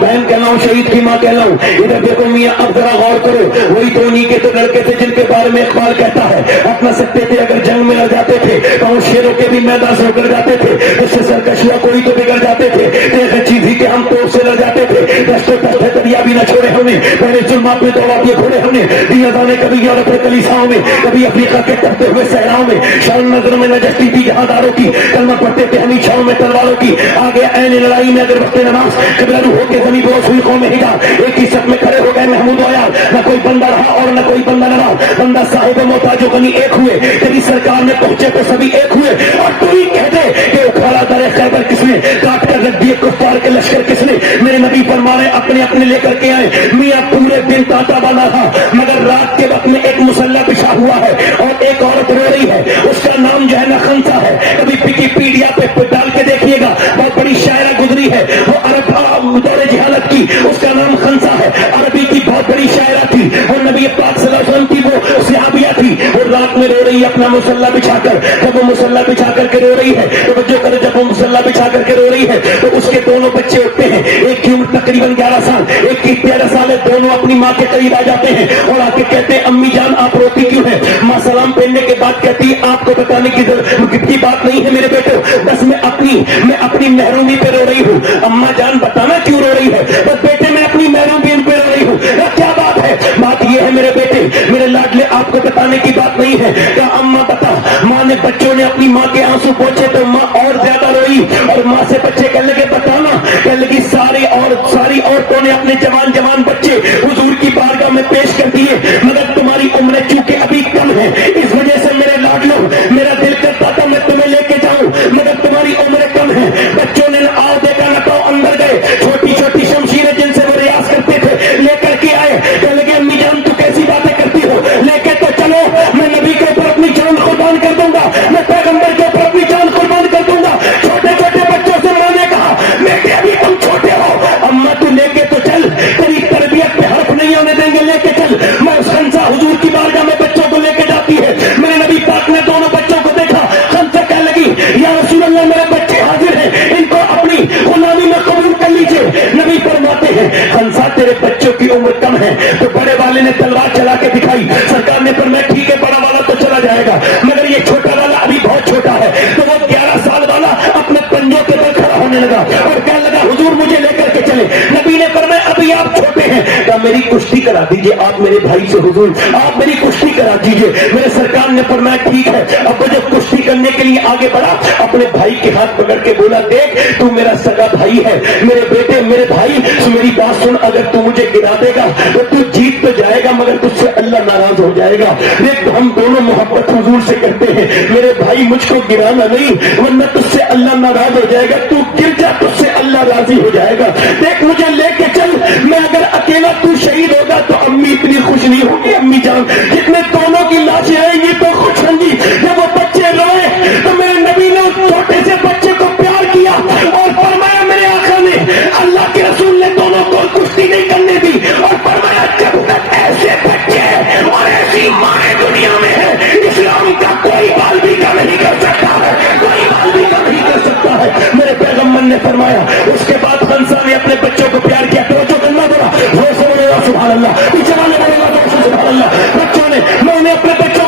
بہن کہلاؤں، شہید کی ماں کہلاؤں۔ ادھر دیکھو میاں اب ذرا غور کرو، وہی تو انہی کے تو لڑکے تھے جن کے بارے میں اقبال کہتا ہے اپنا سکتے تھے اگر جنگ میں لڑ جاتے تھے تو وہ شیروں کے بھی میدان سے اتر جاتے تھے، اس سے سرکشیاں کوئی تو بگڑ جاتے تھے، ایک چیز ہی کہ ہم تو سے لڑ جاتے تھے، دشت تشت دریا بھی نہ چھوڑے ہم نے، پہلے ظلمات میں دوڑا دیے گھوڑے ہم نے، دیا دانے کبھی یورپ کے کلیساؤں میں، کبھی افریقہ کے تپتے ہوئے صحراؤں میں، شان نظر میں نہ جچتی تھی جہانداروں کی، کلمہ پڑھتے تھے ہمیں چھاؤں میں تلواروں کی، آگے عین لڑائی میں اگر وقت نماز قبلہ ہو کے زمین بروس ہوئی قوم حجاز، ایک ہی سب میں کھڑے ہو گئے محمود و عیال، نہ کوئی بندہ رہا اور نہ کوئی بندہ نہ رہا، بندہ صاحب محتاج و غنی ایک ہوئے، تیری سرکار میں پہنچے تو سبھی ایک ہوئے، اور تو ہی کہہ دے کہ اکھاڑا در خیبر کس نے، کاٹ کر رکھ دیے کفار کے لشکر کس نے، میرے نبی فرمانے اپنے اپنے لے کر کے آئے، میاں پورے دن تاتا بنا تھا مگر رات کے وقت میں ایک مسلح بچھا ہوا ہے اور ایک عورت رو رہی ہے، اس کا نام جو ہے نا خنسا ہے، کبھی وکیپیڈیا پہ ڈال کے دیکھیے گا، بہت بڑی شاعرہ گزری ہے، وہ عرب دور جہالت کی، اس کا نام خنسا ہے، عربی کی بہت بڑی شاعرہ تھی اور نبی پاک صلی اللہ علیہ وسلم کی وہ صحابیہ تھی، وہ رات میں رو رہی ہے اپنا مسلح بچھا کر، جب وہ مسلح بچھا کر کے رو رہی ہے تو توجہ کرو، جب وہ مسلح بچھا کر کے رو رہی ہے تو اس کے دونوں بچے اٹھتے ہیں، ایک کی عمر تقریباً 11 سال، ایک کی 13 سال ہے، دونوں اپنی ماں کے قریب آ جاتے ہیں اور آ کے کہتے ہیں امی جان آپ روتی کیوں ہیں؟ ماں سلام پھیرنے کے بعد کہتی ہے آپ کو بتانے کی بات نہیں ہے میرے بیٹے، بس میں اپنی محرومی پہ رو رہی ہوں۔ اماں جان بتانا کیوں رو رہی ہے؟ بس بیٹے میں اپنی محرومی پہ رو رہی ہوں۔ کیا بات ہے؟ بات یہ ہے میرے بیٹے، میرے لاڈلے آپ کو بتانے کی بات نہیں ہے، کیا اماں بتا، ماں نے بچوں نے اپنی ماں کے آنسو پوچھے تو ماں اور زیادہ روئی اور ماں سے بچے کہنے لگے بتانا، کہنے لگی ساری عورتوں نے اپنے جوان بچے حضور کی بارگاہ میں پیش کر دیے مگر تمہاری عمریں چونکہ ابھی کم ہے، اس وجہ سے میرے لاڈلوں میرا دل کرتا تھا میں تمہیں لے کے جاؤں مگر تمہاری عمریں کم ہے۔ بچوں نے آؤ دیکھا نہ تو اندر گئے، چھوٹی چھوٹی شمشیریں جن سے وہ ریاض کرتے تھے لے کر کے آئے، کہنے لگے امی جان تو کیسی باتیں کرتی ہو، لے کے تو چلو، میں نبی کے اوپر اپنی جان قربان کر دوں گا، میں پیغمبر کے اوپر اپنی جان قربان کر دوں گا۔ چھوٹے چھوٹے بچوں سے میں نے کہا بیٹے ابھی تم چھوٹے ہو، اما تو لے کے تو چل، تیری تربیت پہ حرف نہیں آنے دیں گے، لے کے چل۔ میں خنسا حضور کی بارگاہ میں بچوں کو لے کے جاتی ہے، میرے نبی پاک نے دونوں بچوں کو دیکھا، خنسا کہنے لگی یا رسول اللہ میرے بچے حاضر ہیں، ان کو اپنی غلامی میں قبول کر لیجیے۔ نبی فرماتے ہیں خنسا تیرے بچوں کی عمر کم ہے، تو بڑے والے نے تلوار چلا کے دکھائی، سرکار نے فرمایا ٹھیک ہے بڑا والا تو چلا جائے گا مگر یہ چھوٹا والا ابھی بہت چھوٹا ہے، تو وہ 11 سال والا اپنے پنجوں کے بل کھڑا ہونے لگا اور کہنے لگا حضور مجھے لے کر کے چلے۔ نبی نے فرمایا ابھی آپ چھوٹے ہیں، کہا میری کشتی کرا دیجیے آپ میرے بھائی سے، حضور آپ میری کشتی کرا دیجیے۔ میرے سرکار نے فرمایا ٹھیک ہے۔ اب وہ جب کشتی کرنے کے لیے آگے بڑھا اپنے بھائی کے ہاتھ پکڑ کے بولا دیکھ تو میرا سگا بھائی ہے، میرے بیٹے میرے بھائی میری بات سن، اگر تو مجھے گرا دے گا تو تو جیت تو جائے گا مگر تجھ سے اللہ ناراض ہو جائے گا، دیکھ ہم دونوں محبت حضور سے کرتے ہیں، میرے بھائی مجھ کو گرانا نہیں ورنہ تجھ سے اللہ ناراض ہو جائے گا، تو گر جا تجھ سے اللہ راضی ہو جائے گا، دیکھ مجھے لے کے چل، میں اگر اکیلا تو شہید ہوگا تو امی اتنی خوش نہیں ہوگی امی جان، جتنے دونوں کی لاشیں آئیں گی تو خوش ہوں گی۔ جب وہ بچے روئے تو میرے نبی نے اس چھوٹے سے بچے کو پیار کیا اور فرمایا میرے آقا نے اللہ کے رسول نے دونوں کو کشتی نہیں کرنے دی اور فرمایا جب تک ایسے بچے اور ایسی مائیں دنیا میں ہے اسلام کا کوئی بال بھی کا نہیں کر سکتا ہے، کوئی بال بھی کا نہیں کر سکتا ہے۔ میرے پیغمبر نے فرمایا اس کے بعد خنسا نے اپنے بچوں کو پیار کیا، توجہ کرنا ذرا، سبحان اللہ، پیچھے والے سبحان اللہ، بچوں نے میں نے اپنے بچوں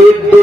1-2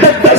10-10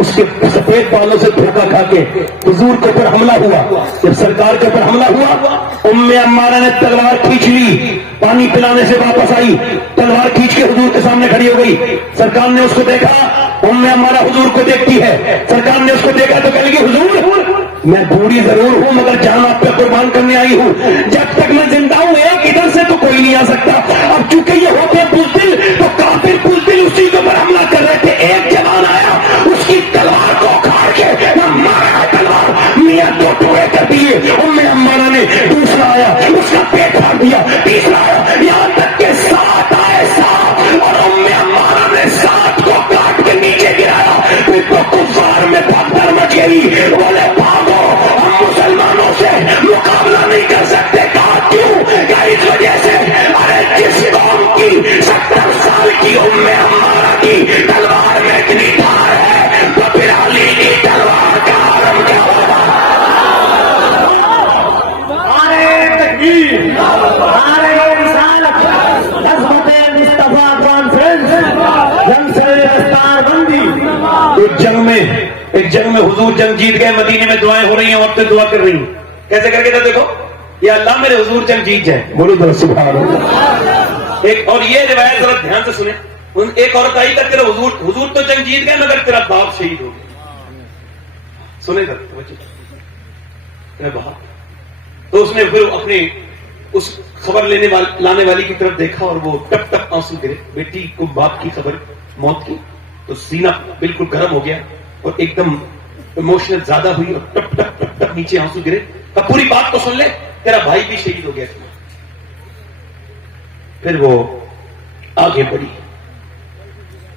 اس کے سفید بالوں سے دھوکہ کھا کے حضور کے اوپر حملہ ہوا. جب سرکار کے اوپر حملہ ہوا ام عمارہ نے تلوار کھینچ لی, پانی پلانے سے واپس آئی, تلوار کھینچ کے حضور کے سامنے کھڑی ہو گئی. سرکار نے اس کو دیکھا, ام عمارہ حضور کو دیکھتی ہے, سرکار نے اس کو دیکھا تو کہنے لگی حضور میں بوڑھی ضرور ہوں مگر جان آپ پہ قربان کرنے آئی ہوں, جب تک میں زندہ ہوں ایک ادھر سے تو کوئی نہیں آ سکتا. اب چونکہ یہ ہوتے بزدل تو کافر بزدل اسی کے اوپر حملہ کر رہے تھے. ایک جوان آیا, اس کی تلوار کو اکھاڑ کے مارا تلوار, میاں دو ٹکڑے کر دیے. ام عمارہ نے دوسرا آیا, اس کا پیٹ پھاڑ دیا, تیسرا آیا, یہاں تک کہ 7 آئے 7, اور ام عمارہ نے 7 کو کاٹ کے نیچے گرایا. پھر تو کفار میں پتھر مچ گئی, بولے بھاگو ہم مسلمانوں سے مقابلہ نہیں کر سکتے. کہا کیوں؟ کیا اس وجہ سے ارے جس قوم کی 70 سال کی ام عمارہ کی تلوار میں اتنی دھار ہے تو پھر علی کی تلوار کا عالم کیا ہوگا؟ نعرہ تکبیر، نعرہ رسالت، عظمت مصطفیٰ کانفرنس، جمسے دستار بندی. ایک جنگ میں حضور جنگ جیت گئے, مدینے میں دعائیں ہو رہی ہیں, عورتیں دعا کر رہی ہیں. کیسے کر کے تھا دیکھو, یا اللہ میرے حضور جنگ جیت جائے, بولو ذرا سبحان اللہ. ایک اور یہ روایت ذرا دھیان سے سنیں, ایک عورت آئی کہ تیرا حضور تو جنگ جیت گئے مگر تیرا باپ شہید ہو گیا. سنیں ذرا تیرا باپ. تو اس نے پھر اپنی اس خبر لانے والی کی طرف دیکھا اور وہ ٹپ ٹپ آنسو گرے. بیٹی کو باپ کی خبر موت کی تو سینہ بالکل گرم ہو گیا اور ایک دم ایموشنل زیادہ ہوئی اور ٹپ ٹپ ٹپ ٹپ نیچے آنسو گرے. اب پوری بات تو سن لے, تیرا بھائی بھی شہید ہو گیا. پھر وہ آگے بڑھی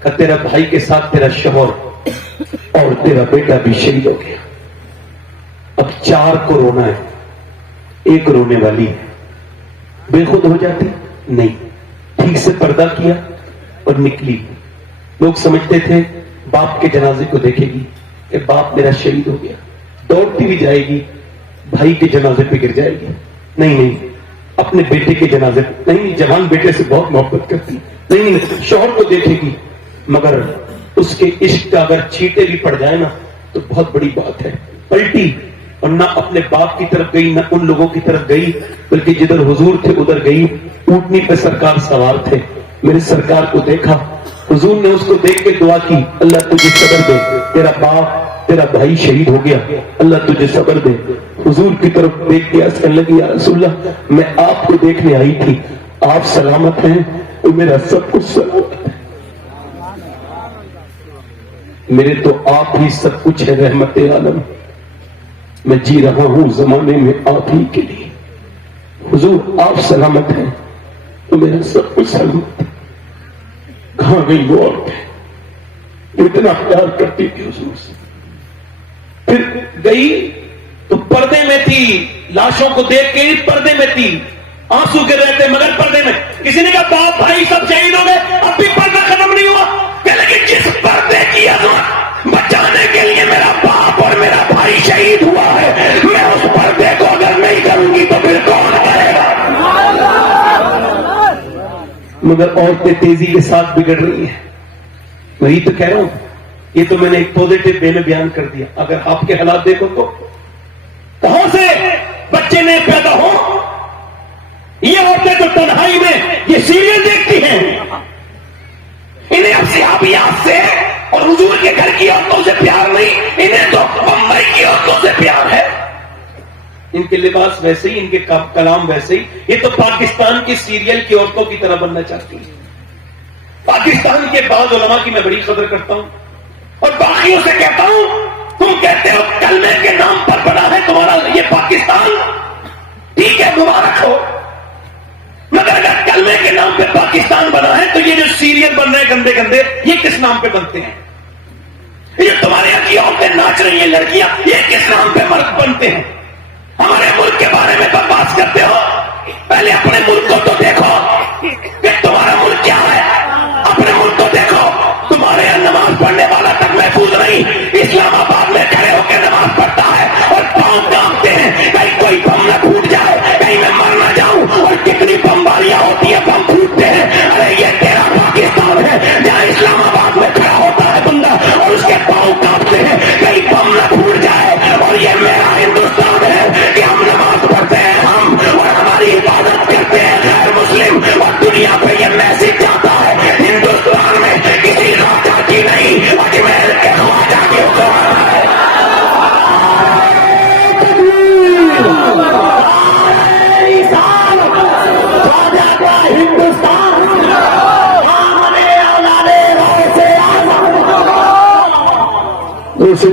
کہ تیرا بھائی کے ساتھ تیرا شوہر اور تیرا بیٹا بھی شہید ہو گیا. اب 4 کو رونا ہے, ایک رونے والی ہے. بے خود ہو جاتی نہیں, ٹھیک سے پردہ کیا اور نکلی. لوگ سمجھتے تھے باپ کے جنازے کو دیکھے گی کہ باپ میرا شہید ہو گیا, دوڑتی بھی جائے گی بھائی کے جنازے پہ گر جائے گی. نہیں, اپنے بیٹے کے جنازے پہ نہیں, جوان بیٹے سے بہت محبت کرتی. نہیں, شوہر کو دیکھے گی مگر اس کے عشق کا اگر چھینٹے بھی پڑ جائے نا تو بہت بڑی بات ہے. پلٹی اور نہ اپنے باپ کی طرف گئی نہ ان لوگوں کی طرف گئی, بلکہ جدھر حضور تھے ادھر گئی. اونٹنی پہ سرکار سوار تھے, میرے سرکار کو دیکھا, حضور نے اس کو دیکھ کے دعا کی, اللہ تجھے صبر دے, تیرا باپ تیرا بھائی شہید ہو گیا, اللہ تجھے صبر دے. حضور کی طرف دیکھ کے کہنے لگی یا رسول اللہ میں آپ کو دیکھنے آئی تھی, آپ سلامت ہیں تو میرا سب کچھ سلامت ہے. میرے تو آپ ہی سب کچھ ہے رحمت عالم, میں جی رہا ہوں زمانے میں آپ ہی کے لیے. حضور آپ سلامت ہیں تو میرا سب کچھ سلامت ہے. کہاں گئی وہ عورتیں اتنا پیار کرتی تھی حضور سے؟ پھر گئی تو پردے میں تھی, لاشوں کو دیکھ کے پردے میں تھی, آنسو گر رہے تھے مگر پردے میں. کسی نے کہا باپ بھائی سب شہید ہو گئے, اب بھی پردہ ختم نہیں ہوا. لیکن جس پردے کی عظمت بچانے کے لیے میرا باپ اور میرا بھائی شہید ہوا ہے, میں اس پردے کو اگر نہیں کروں گی تو پھر کون کرے گا؟ مگر عورتیں تیزی کے ساتھ بگڑ رہی ہیں. وہی تو کہہ رہا ہوں, یہ تو میں نے ایک پوزیٹو وے میں بیان کر دیا. اگر آپ کے حالات دیکھو تو کہاں سے بچے نئے پیدا ہو, یہ عورتیں تو تنہائی میں یہ سیریل دیکھتی ہیں, انہیں اب صحابیات سے اور حضور کے گھر کی عورتوں سے پیار نہیں, انہیں تو بمبئی کی عورتوں سے پیار ہے. ان کے لباس ویسے ہی, ان کے کلام ویسے ہی. یہ تو پاکستان کی سیریل کی عورتوں کی طرح بننا چاہتی ہیں. پاکستان کے بعض علماء کی میں بڑی قدر کرتا ہوں اور باقیوں سے کہتا ہوں, تم کہتے ہو کلمے کے نام پر بنا ہے تمہارا یہ پاکستان, ٹھیک ہے مبارک ہو, مگر اگر کلمے کے نام پہ پاکستان بنا ہے تو یہ جو سیریل بن رہے ہیں گندے گندے, یہ کس نام پہ بنتے ہیں؟ یہ تمہارے یہاں کی عورتیں ناچ رہی ہیں لڑکیاں, یہ کس نام پہ مرد بنتے ہیں؟ ہمارے ملک کے بارے میں بکواس کرتے ہو, پہلے اپنے ملک کو تو دیکھو کہ تمہارا ملک کیا ہے. اپنے ملک کو دیکھو, تمہارے یہاں نماز پڑھنے والا تک محفوظ نہیں, اسلام آباد میں کھڑے ہو کے نماز پڑھتا ہے اور پاؤں کانپتے ہیں, کہیں کوئی بم نہ پھوٹ جائے, کہیں میں مر نہ جاؤں. اور کتنی بمباریاں ہوتی ہیں, بم پھوٹتے ہیں. ارے یہ تیرا پاکستان ہے جہاں اسلام آباد میں کھڑا ہوتا ہے بندہ اور اس کے پاؤں کانپتے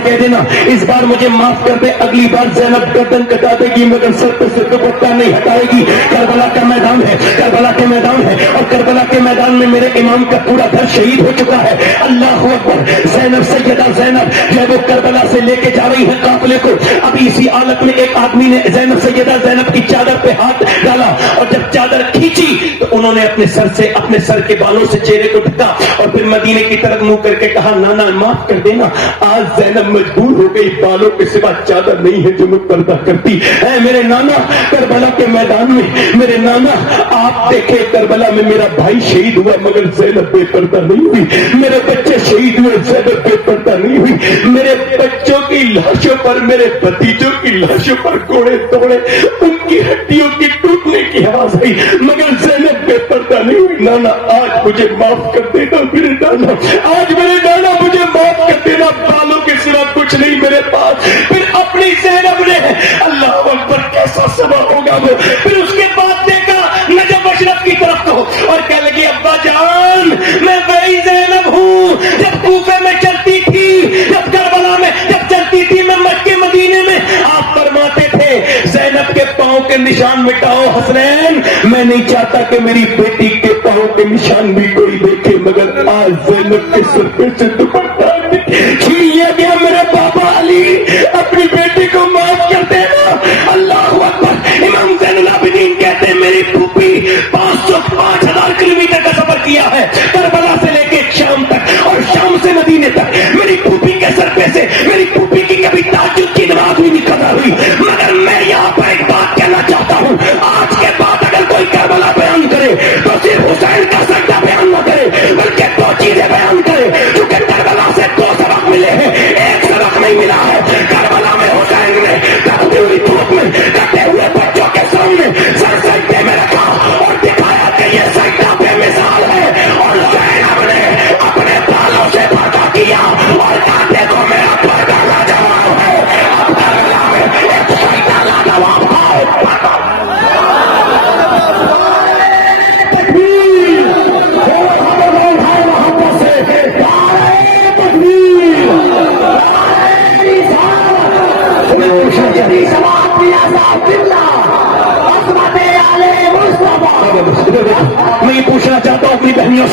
سے کہہ دینا اس بار مجھے معاف کر دے, اگلی بار زینب گردن کٹا دے گی مگر سر پہ سے دوپٹہ نہیں ہٹائے گی. کربلا کا میدان ہے, کربلا کے میدان ہے, اور کربلا کے میدان میں میرے امام کا پورا گھر شہید ہو چکا ہے. اللہ اکبر. زینب, سیدہ زینب جب وہ کربلا سے لے کے جا رہی ہے قافلے کو, ابھی اسی حالت میں ایک آدمی نے زینب, سیدہ زینب کی چادر پہ ہاتھ ڈالا, اور جب چادر کھینچی تو انہوں نے اپنے سر کے بالوں سے چہرے کو ڈھکا اور پھر مدینے کی طرف منہ کر کے کہا نانا معاف کر دینا, آج زینب مجبور ہو گئی, بالوں کے سوا چادر نہیں ہے جو میں پردہ کرتی. اے میرے نانا, کربلا کے میدان میں میرے نانا آپ دیکھے کربلا میں میرا بھائی شہید ہوا مگر زینب بے پردہ نہیں ہوئی, میرے بچے شہید ہوئے زینب بے پردہ نہیں ہوئی, میرے بچوں کی لاشوں پر, میرے بھتیجوں کی لاشوں پر گھوڑے توڑے, ان کی ہڈیوں کی ٹوٹنے کی آواز آئی مگر زینب بے پردہ نہیں ہوئی. نانا آج مجھے معاف کر دینا میرے نانا, آج میرے نانا مجھے معاف کر دینا, بالوں کے سوا کچھ نہیں میرے پاس. پھر اپنی زینب نے, اللہ اکبر کیسا سما ہوگا وہ, پھر اس کے بعد دیکھا نجف اشرف کی طرف کو اور کہنے لگی ابا جان میں وہی زینب ہوں جب کوفے میں چلتی تھی, جب کربلا میں جب چلتی تھی, میں مکے مدینے میں آپ فرماتے تھے زینب کے پاؤں کے نشان مٹاؤ حسنین, میں نہیں چاہتا کہ میری بیٹی کے پاؤں کے نشان بھی کوئی دیکھے مگر آج زینب کے سر پہ سے دوپٹہ چھین لیا گیا. میرے بابا علی اپنی بیٹی کو معاف کر دینا. اللہ اکبر. امام زین العابدین کہتے ہیں میری پھوپھی 5,000 کلومیٹر کا سفر کیا ہے کربلا سے لے کے شام تک اور شام سے مدینے تک. میری پھوپھی کے سر پہ سے میری پھوپھی کی کبھی تہجد کی نماز بھی نہیں قضا ہوئی, مگر میں یہاں پر ایک بات کہنا چاہتا ہوں, آج کے بعد اگر کوئی کربلا بیان کرے تو صرف حسین کا سجدہ بیان نہ کرے بلکہ 2 چیزیں بیان کرے, کیونکہ کربلا سے 2 سبق ملے ہیں, ایک سبق نہیں ملا ہے. کربلا میں حسین نے تپتی ہوئی دھوپ میں کٹے ہوئے بچوں کے سامنے سر سجدے میں رکھا اور دکھایا کہ یہ سجدہ بے مثال ہے, اور زینب نے اپنے بالوں سے پردہ کیا اور کہا دیکھو میرا پردہ لاجواب ہے, اب کربلا میں ایک سجدہ لاجواب ہے. میں یہ پوچھنا چاہتا ہوں اپنی بہنوں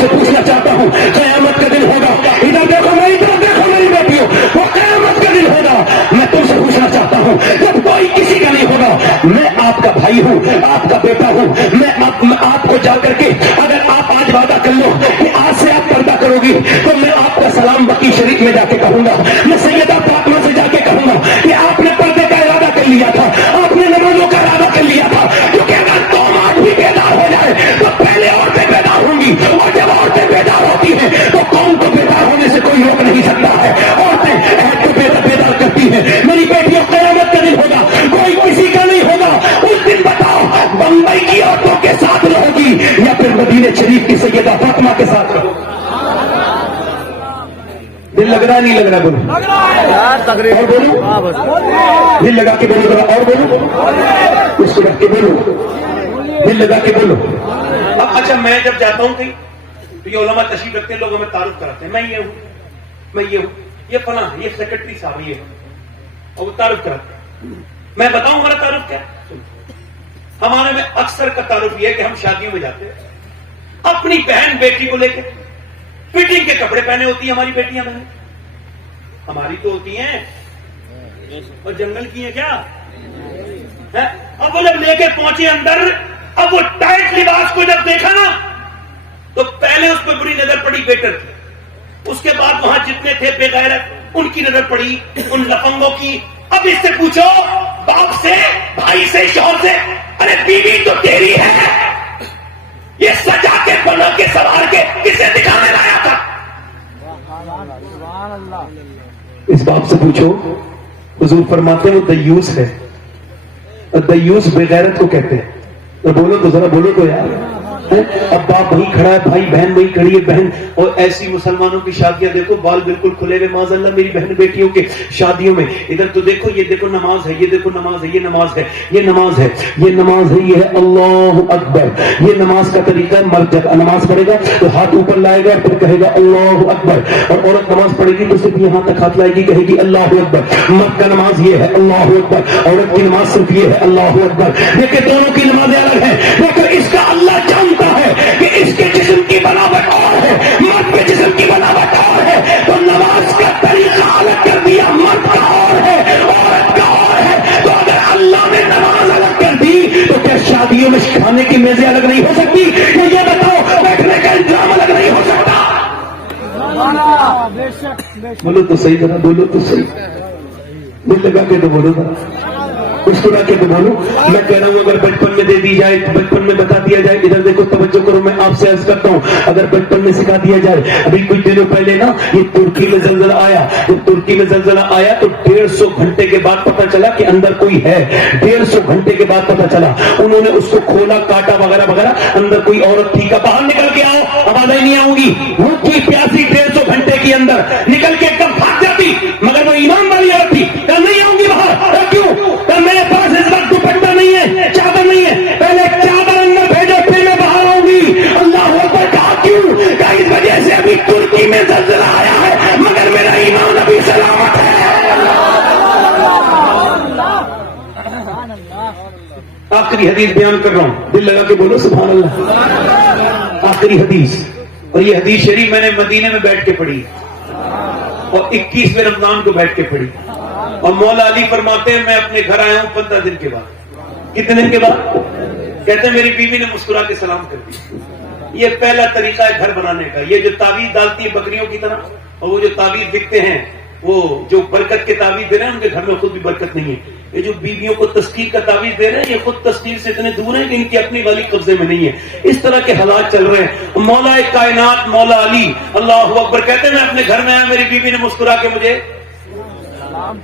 سے پوچھنا چاہتا ہوں, قیامت کا دن ہوگا, ادھر دیکھو میں ادھر دیکھو میری بیٹیوں, وہ قیامت کا دن ہوگا. میں تم سے پوچھنا چاہتا ہوں جب کوئی کسی کا نہیں ہوگا, میں آپ کا بھائی ہوں, آپ کا بیٹا ہوں, میں آپ کو جا کر کے اگر آپ آج وعدہ کر لو کہ آج سے آپ پردہ کرو گی تو میں آپ کا سلام بقی شریف میں جا کے کہوں گا, میں سیدہ فاطمہ سے جا کے کہوں گا کہ آپ نے پردے کا ارادہ کر لیا تھا, آپ نے نمازوں کا ارادہ کر لیا تھا, کیونکہ اگر 2 آج بھی بیدار ہو جائے تو پہلے عورتیں بیدار ہوں گی, اور جب عورتیں بیدار ہوتی ہیں تو قوم کو بیدار ہونے سے کوئی روک نہیں سکتا ہے. عورتیں عہد کو بیدار کرتی ہیں. میری بیٹیوں قیامت کا دن ہوگا, کوئی کسی کا نہیں ہوگا, اس دن بتاؤ بمبئی کی عورتوں کے ساتھ رہو گی یا پھر مدینہ شریف کی سیدہ فاطمہ کے ساتھ رہو گی؟ دل لگ رہا نہیں لگ رہا؟ بولو اور بولو, دل لگا کے بولو, اور بولو, اس کو رکھ کے بولو, دل لگا کے بولو. اب اچھا میں جب جاتا ہوں کہیں تو یہ علماء تشریف رکھتے ہیں, لوگ ہمیں تعارف کراتے ہیں, میں یہ ہوں, میں یہ ہوں, یہ فلاں ہے, یہ سیکرٹری صاحب یہ ہے, اور وہ تعارف کراتے ہیں. میں بتاؤں ہمارا تعارف کیا ہے؟ ہمارے میں اکثر کا تعارف یہ ہے کہ ہم شادیوں میں جاتے ہیں, اپنی بہن بیٹی کو لے کے فٹنگ کے کپڑے پہنے ہوتی ہیں ہماری بیٹیاں بہن, ہماری تو ہوتی ہیں اور جنگل کی ہیں کیا. اب وہ جب لے کے پہنچے اندر, اب وہ ٹائٹ لباس کو جب دیکھا نا تو پہلے اس پہ بری نظر پڑی بیٹر کی, اس کے بعد وہاں جتنے تھے بے غیرت ان کی نظر پڑی, ان لفنگوں کی. اب اس سے پوچھو باپ سے, بھائی سے, شوہر سے, ارے بیوی تو تیری ہے, یہ سجا کے بنا کے سوار کے کسے دکھانے لایا تھا؟ اس باپ سے پوچھو. حضور فرماتے ہیں دیوس ہے, دیوس بے غیرت کو کہتے ہیں. تو بولو تو ذرا بولو تو یار, اب باپ وہیں کھڑا ہے, بھائی بہن وہیں کھڑی ہے, بہن. اور ایسی مسلمانوں کی شادیاں دیکھو, بال بالکل کھلے ہوئے, معاذ اللہ میری بہن بیٹیوں کے شادیوں میں. ادھر تو دیکھو, یہ دیکھو نماز ہے, یہ دیکھو نماز ہے, یہ نماز ہے, یہ نماز ہے, یہ نماز ہے, یہ ہے اللہ اکبر. یہ نماز کا طریقہ ہے, مرد جب نماز پڑھے گا تو ہاتھ اوپر لائے گا, پھر کہے گا اللہ اکبر. اور عورت نماز پڑھے گی تو صرف یہاں تک ہاتھ لائے گی, کہے گی اللہ اکبر. مرد کا نماز یہ ہے اللہ اکبر, عورت کی نماز صرف یہ ہے اللہ اکبر. دیکھیں دونوں کی نمازیں الگ ہیں. دیکھو اس کا اللہ جانتا ہے کہ اس کے جسم کی بناوٹ اور ہے, مرد کے جسم کی بناوٹ اور ہے, تو نماز کا طریقہ الگ کر دیا, مرد کا اور ہے عورت کا اور ہے. تو اگر اللہ نے نماز الگ کر دی تو کیا شادیوں میں کھانے کی میزیں الگ نہیں ہو سکتی؟ یہ بتاؤ, بیٹھنے کا انتظام الگ نہیں ہو سکتا؟ بولو تو صحیح, ذرا بولو تو صحیح, دل لگا کے تو بولو ذرا, اس طرح کے تو بولو. میں کہہ رہا ہوں اگر بچپن میں دے دی جائے, بچپن میں بتا دیا جائے, ادھر دیکھو توجہ کرو, میں آپ سے عرض کرتا ہوں, اگر بچپن میں سکھا دیا جائے. ابھی کچھ دنوں پہلے نا یہ ترکی میں زلزلہ آیا, جب ترکی میں زلزلہ آیا تو 150 گھنٹے کے بعد پتا چلا کہ اندر کوئی ہے. 150 گھنٹے کے بعد پتا چلا, انہوں نے اس کو کھولا, کاٹا وغیرہ وغیرہ, اندر کوئی عورت تھی. کا باہر نکل کے آؤ, آوازیں نہیں آؤں گی. بھوک کی پیاسی 150 گھنٹے کے اندر نکل کے کب بھاگ جاتی, مگر وہ ایمان والی عورت تھی. کل نہیں آؤں گی باہر, کیوں؟ کل میرے پاس اس وقت دوپٹہ نہیں ہے, چادر نہیں ہے, پہلے چادر اندر بھیجو پھر میں باہر آؤں گی. اللہ اکبر. کہا کیوں؟ کہا اس وجہ سے ابھی ترکی میں زلزلہ آیا ہے مگر میرا ایمان ابھی سلامت ہے. آخری حدیث بیان کر رہا ہوں, دل لگا کے بولو سبحان اللہ. آخری حدیث, اور یہ حدیث شریف میں نے مدینے میں بیٹھ کے پڑھی اور 21ویں رمضان کو بیٹھ کے پڑھی. اور مولا علی فرماتے ہیں میں اپنے گھر آیا ہوں 15 دن کے بعد. کتنے دن کے بعد؟ کہتے ہیں میری بیوی نے مسکرا کے سلام کر دی. یہ پہلا طریقہ ہے گھر بنانے کا. یہ جو تعویذ ڈالتی ہے بکریوں کی طرح, اور وہ جو تعویذ بکتے ہیں, وہ جو برکت کے تعویذ دے رہے ہیں, ان کے گھر میں خود بھی برکت نہیں ہے. یہ جو بیویوں کو تسکیر کا تعویذ دے رہے ہیں, یہ خود تسکیر سے اتنے دور ہیں کہ ان کی اپنی والی قبضے میں نہیں ہے. اس طرح کے حالات چل رہے ہیں. مولا کائنات مولا علی اللہ اکبر کہتے ہیں میں اپنے گھر میں آیا, میری بیوی نے مسکرا کے مجھے,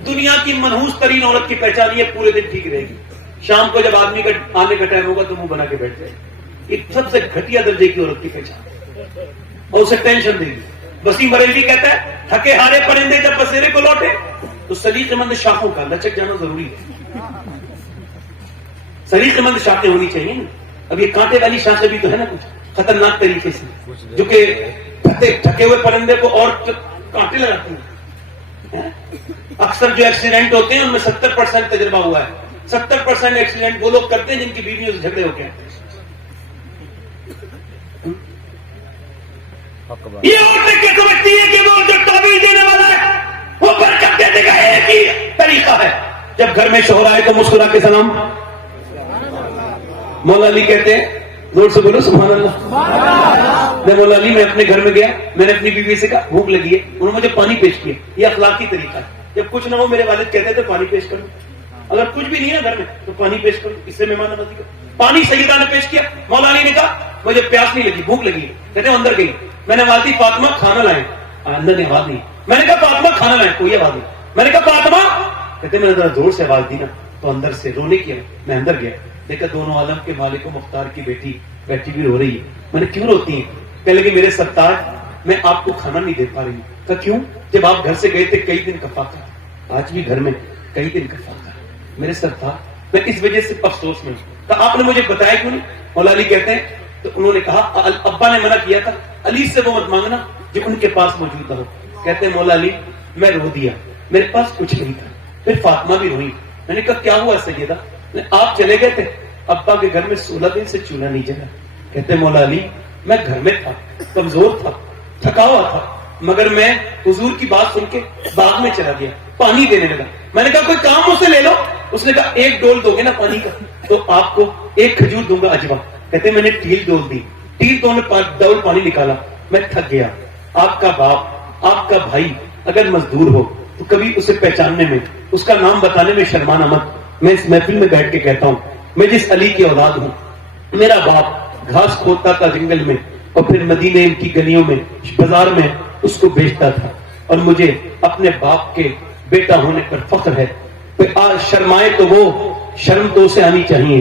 دنیا کی منحوس ترین عورت کی پہچان, یہ پورے دن ٹھیک رہے گی. شام کو جب آدمی کا آنے کا ٹائم ہوگا تو منہ بنا کے بیٹھ جائے. یہ سب سے گھٹیا درجے کی عورت کی پہچان, اور اسے ٹینشن دے گی. وسیم بریلوی کہتا ہے تھکے ہارے پرندے جب بسیرے کو لوٹے تو سلیقے مند شاخوں کا لچک جانا ضروری ہے. سلیقے مند شاخیں ہونی چاہیے نا. اب یہ کانٹے والی شاخیں بھی تو ہے نا کچھ خطرناک طریقے سے, جو کہ تھکے ہوئے پرندے کو اور کانٹے لگاتی ہیں. اکثر جو ایکسیڈنٹ ہوتے ہیں ان میں 70% تجربہ ہوا ہے. 70% ایکسیڈنٹ وہ لوگ کرتے ہیں جن کی بیویوں سے جھگڑے ہو گئے. یہ عورتیں کیا سمجھتی ہے کہ وہ جو تعویذ دینے والا ہے وہ برکت دینے کا ایک ہی طریقہ ہے, جب گھر میں شوہر آئے تو مسکرا کے سلام. مولا علی کہتے ہیں, زور سے بولو سبحان اللہ. میں مولا علی میں اپنے گھر میں گیا, میں نے اپنی بیوی سے کہا بھوک لگی ہے, انہوں نے مجھے پانی پیش کیا. یہ اخلاقی طریقہ ہے. جب کچھ نہ ہو میرے والد کہتے تھے پانی پیش کرو, اگر کچھ بھی نہیں ہے گھر میں تو پانی پیش کرو, اس سے مہمان نوازی کرو. پانی سیدہ نے پیش کیا. مولا علی نے کہا مجھے پیاس نہیں لگی, بھوک لگی ہے. کہتے ہیں اندر گئی, میں نے والدی فاطمہ کھانا لائیں. اندر نے آواز نہیں. میں نے کہا فاطمہ کھانا لائیں, کوئی آواز نہیں. میں نے کہا فاطمہ, کہتے میں نے ذرا زور سے آواز دی نا تو اندر سے رونے کیا. میں اندر گیا, دیکھا دونوں عالم کے مالک و مختار کی بیٹی بیٹھی بھی رو رہی ہے. میں نے کیوں روتی ہیں؟ کہنے لگے میرے سرتاج میں آپ کو کھانا نہیں دے پا رہی ہوں. کہا کیوں؟ جب آپ گھر سے گئے تھے کئی دن کا فاقہ, آج بھی گھر میں کئی دن کا فاقہ میرے سرتاج, میں اس وجہ سے افسوس میں ہوں. کہا آپ نے مجھے بتایا کیوں نہیں؟ مولا علی کہتے ہیں تو انہوں نے کہا ابا نے منع کیا تھا علی سے وہ مت مانگنا جو ان کے پاس موجود نہ ہو. کہتے ہیں مولا علی میں رو دیا, میرے پاس کچھ نہیں تھا. پھر فاطمہ بھی روئی. میں نے کہا کیا ہوا سیدہ؟ آپ چلے گئے تھے, ابا کے گھر میں 16 دن سے چولہا نہیں جلا. کہتے ہیں مولا علی میں گھر میں تھا, کمزور تھا, تھکا ہوا تھا, مگر میں حضور کی بات سن کے باغ میں چلا گیا, پانی دینے لگا. میں نے کہا کوئی کام مجھ سے لے لو. اس نے کہا ایک ڈول دو گے نا پانی کا تو آپ کو ایک کھجور دوں گا اجوا. کہتے میں نے ٹیل ڈول دی, ٹیل دو نے ڈول پانی نکالا. میں تھک گیا. آپ کا باپ آپ کا بھائی اگر مزدور ہو تو کبھی اسے پہچاننے میں, اس کا نام بتانے میں شرمانا مت. میں اس محفل میں بیٹھ کے کہتا ہوں میں جس علی کی اولاد ہوں, میرا باپ گھاس کھودتا تھا جنگل میں اور پھر مدینے کی گلیوں میں بازار میں اس کو بیچتا تھا, اور مجھے اپنے باپ کے بیٹا ہونے پر فخر ہے. آج شرمائے تو وہ, شرم تو اسے آنی چاہیے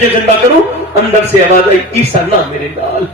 تجھے زندہ کروں. اندر سے آواز آئی عیسیٰ نہ میرے نال,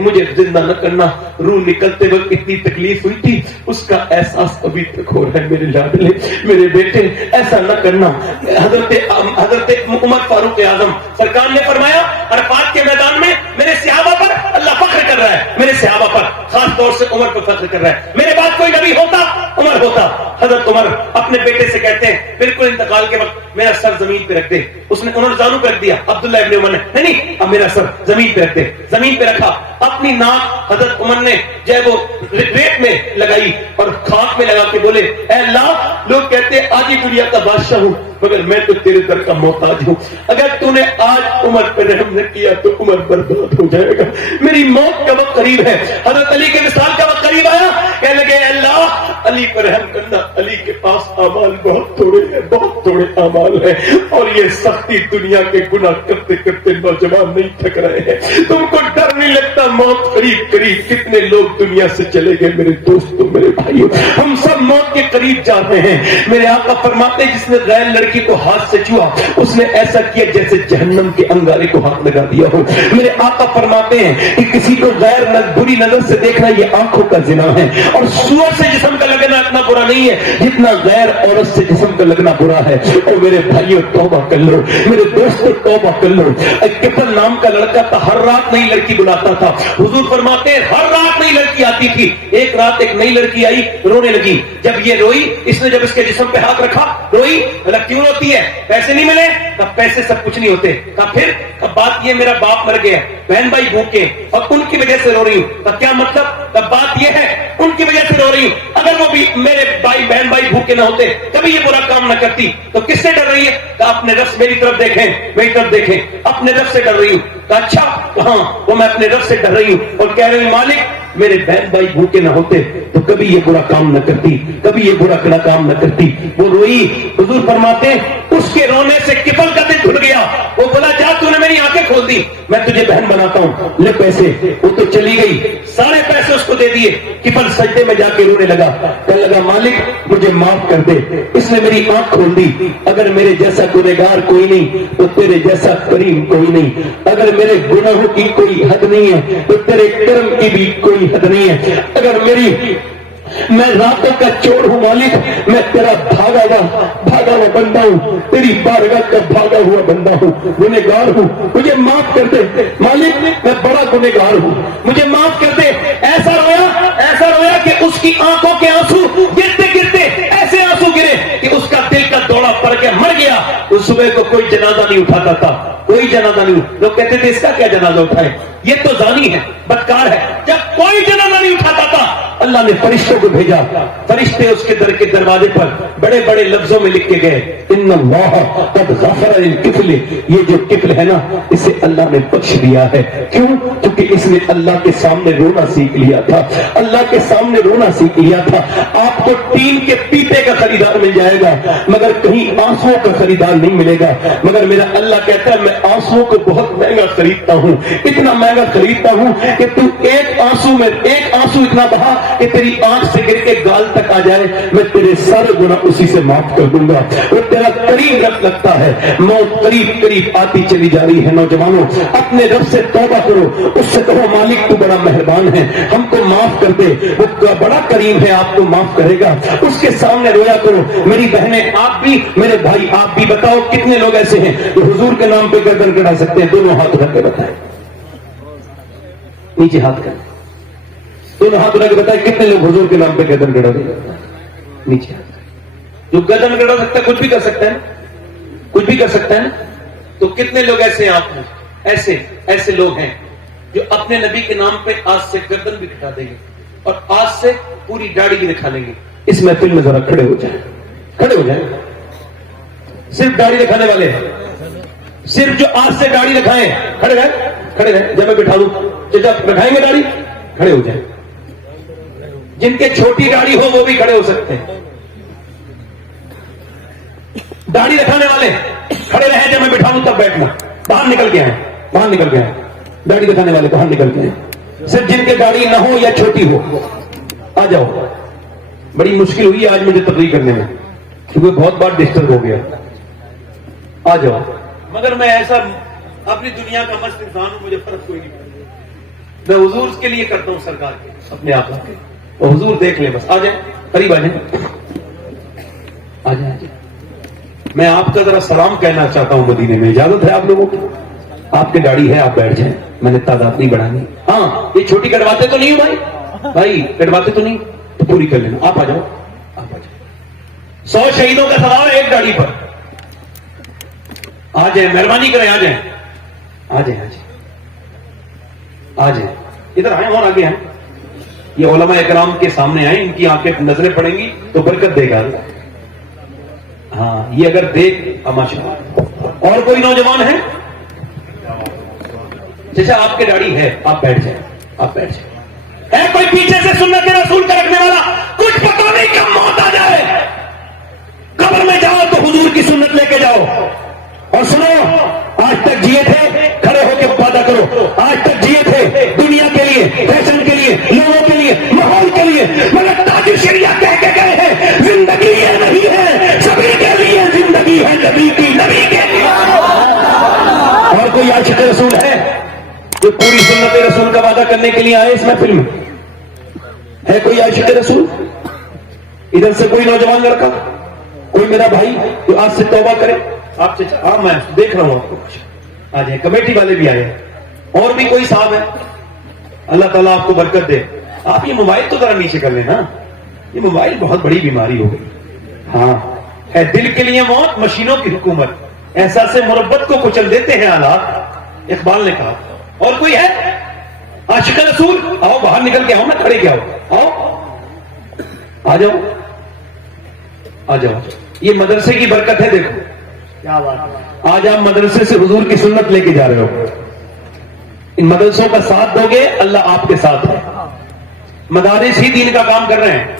مجھے زندہ نہ کرنا. روح نکلتے وقت اتنی تکلیف ہوئی تھی, اس کا احساس ابھی تک ہو رہا ہے. میرے لاڈلے, میرے بیٹے, ایسا نہ کرنا. حضرت عمر فاروق اعظم سرکار نے فرمایا عرفات کے میدان میں میرے صحابہ پر اللہ فخر کر رہا ہے, میرے صحابہ پر, خاص طور سے عمر پر فخر کر رہا ہے. میرے بعد کوئی نبی ہوتا عمر ہوتا. حضرت عمر اپنے بیٹے سے کہتے ہیں بالکل انتقال کے وقت میرا سر زمین پہ رکھ دے. اس نے انہوں زانو پہ رکھ دیا, عبداللہ ابن عمر نے نہیں اب میرا سر زمین پہ رکھ دے. زمین پہ رکھا, اپنی ناک حضرت عمر نے جو ہے وہ ریت میں لگائی اور خاک میں لگا کے بولے اے اللہ, لوگ کہتے ہیں آج ہی دنیا کا بادشاہ ہوں مگر میں تو تیرے در کا محتاج ہوں. اگر تو نے آج عمر پہ رحم نہ کیا تو عمر برباد ہو جائے گا. میری موت کا وقت قریب ہے. حضرت علی کے وصال کا وقت قریب آیا, کہنے لگے اے اللہ علی پر رحم کرنا, علی کے پاس اعمال بہت تھوڑے ہیں, بہت تھوڑے اعمال ہیں, اور یہ سختی دنیا کے گناہ کرتے کرتے نوجوان نہیں تھک رہے ہیں. تم کو ڈر نہیں لگتا موت قریب قریب؟ کتنے لوگ دنیا سے چلے گئے میرے دوستوں, میرے بھائیوں, ہم سب موت کے قریب جا رہے ہیں. میرے آقا فرماتے جس نے غیر لڑکی کو ہاتھ سے چھوا اس نے ایسا کیا جیسے جہنم کے انگارے کو ہاتھ لگا دیا ہو. میرے آقا فرماتے ہیں کہ کسی کو غیر بری نظر سے دیکھنا یہ آنکھوں کا زنا ہے, اور سور سے جسم کا لگنا اتنا برا نہیں ہے جتنا غیر عورت سے جسم کا لگنا برا ہے. اور میرے بھائیوں توبہ کر لو, میرے دوستوں توبہ کر لو. کفل نام کا لڑکا تھا, ہر رات نئی لڑکی بلاتا تھا. حضور فرماتے ہیں ہر رات نئی لڑکی آتی تھی. ایک رات ایک نئی لڑکی آئی, رونے لگی. جب یہ روئی, اس نے جب اس کے جسم پہ ہاتھ رکھا, روئی. مطلب کیوں روتی ہے؟ پیسے نہیں ملے. اب پیسے سب کچھ نہیں ہوتے. پھر بات یہ میرا باپ مر گیا, بہن بھائی بھوکے, اور ان کی وجہ سے رو رہی ہوں. کیا مطلب؟ بات یہ ہے ان کی وجہ سے رو رہی ہوں. اگر وہ بھی میرے بھائی بہن بھائی بھوکے نہ ہوتے کبھی یہ برا کام نہ کرتی. تو کس سے ڈر رہی ہے؟ کہ اپنے رب میری طرف دیکھیں, میری طرف دیکھیں, اپنے رب سے ڈر رہی ہوں. کہ اچھا کہاں؟ وہ میں اپنے رب سے ڈر رہی ہوں اور کہہ رہی ہوں مالک میرے بہن بھائی بھوکے نہ ہوتے تو کبھی یہ برا کام نہ کرتی, کبھی یہ برا کام نہ کرتی. وہ روئی. حضور فرماتے ہیں اس کے رونے سے کفل کا دل کھل گیا. وہ بولا جا تو نے میری آنکھیں کھول دی, میں تجھے بہن بناتا ہوں, لے پیسے. وہ تو چلی گئی, سارے پیسے اس کو دے دیے. کفل سجدے میں جا کے رونے لگا, کہنے لگا مالک مجھے معاف کر دے, اس نے میری آنکھ کھول دی. اگر میرے جیسا گنہگار کوئی نہیں تو تیرے جیسا کریم کوئی نہیں. اگر میرے گناہوں کی کوئی حد نہیں ہے تو تیرے کرم کی بھی کوئی حد نہیں ہے. اگر میں راتوں کا چور ہوں مالک, میں تیرا بھاگا ہوا بندہ ہوں, تیری بارگاہ کا بھاگا ہوا بندہ ہوں, گنہگار ہوں, مجھے معاف کر دے مالک, میں بڑا گنہگار ہوں, مجھے معاف کر دے. ایسا رویا کہ اس کی آنکھوں کے آنسو گرتے گرتے ایسے آنسو گرے کہ اس کا دل کا دوڑا پڑ کے مر گیا. اس صبح کو کوئی جنازہ نہیں اٹھاتا تھا, کوئی جنازہ نہیں. لوگ کہتے تھے اس کا کیا جنازہ اٹھائے, یہ تو زانی ہے, بدکار ہے. جب کوئی جنازہ نہیں اٹھاتا تھا اللہ نے فرشتوں کو بھیجا. فرشتے اس کے در کے دروازے پر بڑے بڑے لفظوں میں لکھ کے گئے ان اللہ قد غفر للکفل. یہ جو کفل ہے نا اسے اللہ نے بخش دیا ہے. کیوں؟ کیونکہ اس نے اللہ کے سامنے رونا سیکھ لیا تھا, اللہ کے سامنے رونا سیکھ لیا تھا. آپ کو ٹین کے پیپے کا خریدار مل جائے گا مگر کہیں آنسوؤں کا خریدار نہیں ملے گا. مگر میرا اللہ کہتا ہے میں آنسوؤں کو بہت مہنگا خریدتا ہوں, اتنا مہنگا خریدتا ہوں کہ تو ایک آنسو اتنا بہا کہ تیری آنکھ سے گر کے گال تک آ جائے, میں تیرے سارے گناہ اسی سے معاف کر دوں گا. وہ تیرا قریب رکھ لگتا ہے, موت قریب قریب آتی چلی جا رہی ہے. نوجوانوں اپنے رب سے توبہ کرو, اس سے کہو مالک تو بڑا مہربان ہے, ہم کو معاف کر دے, وہ بڑا کریم ہے, آپ کو معاف کرے گا. اس کے سامنے رویا کرو. میری بہنیں آپ بھی, میرے بھائی آپ بھی, بتاؤ کتنے لوگ ایسے ہیں جو حضور کے نام پہ گردن کڑا سکتے ہیں؟ دونوں ہاتھ رکھ کے بتائیں, نیچے ہاتھ کریں, دونوں ہاتھ رکھ کے بتائیں کتنے لوگ حضور کے نام پہ گردن کڑا دے. نیچے جو گردن کڑا سکتا ہے کچھ بھی کر سکتا ہے, کچھ بھی کر سکتا ہے. تو کتنے لوگ ایسے ہیں آپ میں, ایسے لوگ ہیں جو اپنے نبی کے نام پہ آج سے گردن بھی دکھا دیں گے اور آج سے پوری داڑھی بھی دکھا لیں گے. اس محفل میں ذرا کھڑے ہو جائیں, کھڑے ہو جائیں. صرف داڑھی دکھانے والے, صرف جو آج سے داڑھی دکھائیں, کھڑے رہیں. جب میں بٹھا دوں جب دکھائیں گے داڑھی, کھڑے ہو جائیں. جن کے چھوٹی داڑھی ہو وہ بھی کھڑے ہو سکتے ہیں. داڑھی دکھانے والے کھڑے رہیں, جب میں بٹھا دوں تب بیٹھنا. باہر نکل کے آئے, باہر نکل کے آئے. داڑھی دکھانے والے باہر نکل کے آئے. صرف جن کے داڑھی نہ ہو یا چھوٹی ہو آ جاؤ. بڑی مشکل ہوئی آج مجھے تقریر کرنے میں کیونکہ بہت بار ڈسٹرب ہو گیا. آ جاؤ. مگر میں ایسا اپنی دنیا کا مست انسان ہوں, مجھے فرق کوئی نہیں پڑتا. میں حضور کے لیے کرتا ہوں سرکار کے, اپنے آپ کے. تو حضور دیکھ لیں بس. آ جائیں قریب, آ جائیں, آ جائیں, آ جائیں. میں آپ کا ذرا سلام کہنا چاہتا ہوں مدینے میں, اجازت ہے آپ لوگوں کی؟ آپ کی گاڑی ہے, آپ بیٹھ جائیں, میں نے تعداد نہیں بڑھانی. ہاں یہ چھوٹی کٹواتے تو نہیں ہو بھائی, بھائی کٹواتے تو نہیں, تو پوری کر لینا. آپ آ جاؤ, آپ آ جاؤ. 100 شہیدوں کا سوال ایک گاڑی پر. آ جائیں, مہربانی کریں, آ جائیں, آ جائیں, آ جائیں, آ جائیں. ادھر آئیں اور آگے آئیں. یہ علماء اکرام کے سامنے آئیں, ان کی آنکھیں نظریں پڑیں گی تو برکت دے گا. ہاں یہ اگر دیکھ ماشاءاللہ. اور کوئی نوجوان ہے؟ جیسا آپ کی داڑھی ہے, آپ بیٹھ جائیں, آپ بیٹھ جائیں. ہے کوئی پیچھے سے سنت رسول کا رکھنے والا؟ کچھ پتا نہیں کب موت آ جائے. قبر میں جاؤ تو حضور کی سنت لے کے جاؤ. اور سنو, آج تک جیے تھے, کھڑے ہو کے وعدہ کرو, آج تک جیے تھے دنیا کے لیے, فیشن کے لیے, لوگوں کے لیے, ماحول کے لیے, مگر تاج شریعت کہہ کے گئے ہیں زندگی یہ نہیں ہے سبھی کے لیے, زندگی ہے نبی کی, نبی کے لیے. اور کوئی عاشق رسول ہے جو پوری سنت رسول کا وعدہ کرنے کے لیے آئے اس محفل میں؟ ہے کوئی عاشق رسول؟ ادھر سے کوئی نوجوان لڑکا, کوئی میرا بھائی جو آج سے توبہ کرے؟ آپ سے میں دیکھ رہا ہوں آپ کو. آ جائیں, کمیٹی والے بھی آئے, اور بھی کوئی صاحب ہے. اللہ تعالیٰ آپ کو برکت دے. آپ یہ موبائل تو ذرا نیچے کر لینا, یہ موبائل بہت بڑی بیماری ہو گئی. ہاں ہے دل کے لیے موت, مشینوں کی حکومت, احساس مربت کو کچل دیتے ہیں حالات. اقبال نے کہا. اور کوئی ہے عاشق رسول؟ آؤ باہر نکل کے آؤ, میں کھڑے کیا ہو, آؤ, آ جاؤ, آ جاؤ. یہ مدرسے کی برکت ہے. دیکھو کیا بات ہے. آج آپ مدرسے سے حضور کی سنت لے کے جا رہے ہو. ان مدرسوں کا ساتھ دو گے, اللہ آپ کے ساتھ ہے. مدارس ہی دین کا کام کر رہے ہیں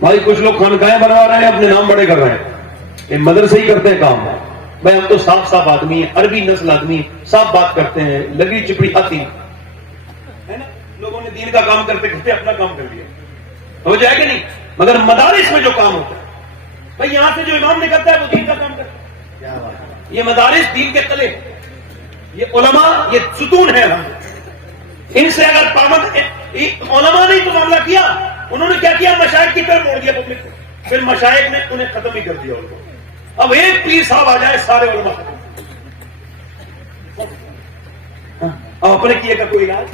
بھائی. کچھ لوگ خانقاہیں بنا رہے ہیں, اپنے نام بڑے کر رہے ہیں. یہ مدرسے ہی کرتے ہیں کام. بھائی ہم تو صاف صاف آدمی ہیں, عربی نسل آدمی, صاف بات کرتے ہیں, لگڑی چپڑی آتی ہے نا. لوگوں نے دین کا کام کرتے کرتے اپنا کام کر لیا, ہو جائے کہ نہیں. مگر مدارس میں جو کام ہوتا ہے بھائی, یہاں سے جو امام نکلتا ہے وہ دین کا کام کرتا ہے. کیا بات ہے. یہ مدارس دین کے تلے, یہ علماء یہ ستون ہے. ان سے اگر پابند علماء نے تو معاملہ کیا, انہوں نے کیا کیا, مشائخ کی طرف موڑ دیا پبلک کو. پھر مشائخ نے انہیں ختم ہی کر دیا. ان کو اب ایک پیر صاحب آ جائے, سارے علماء ختم. اب اپنے کیے کا کوئی علاج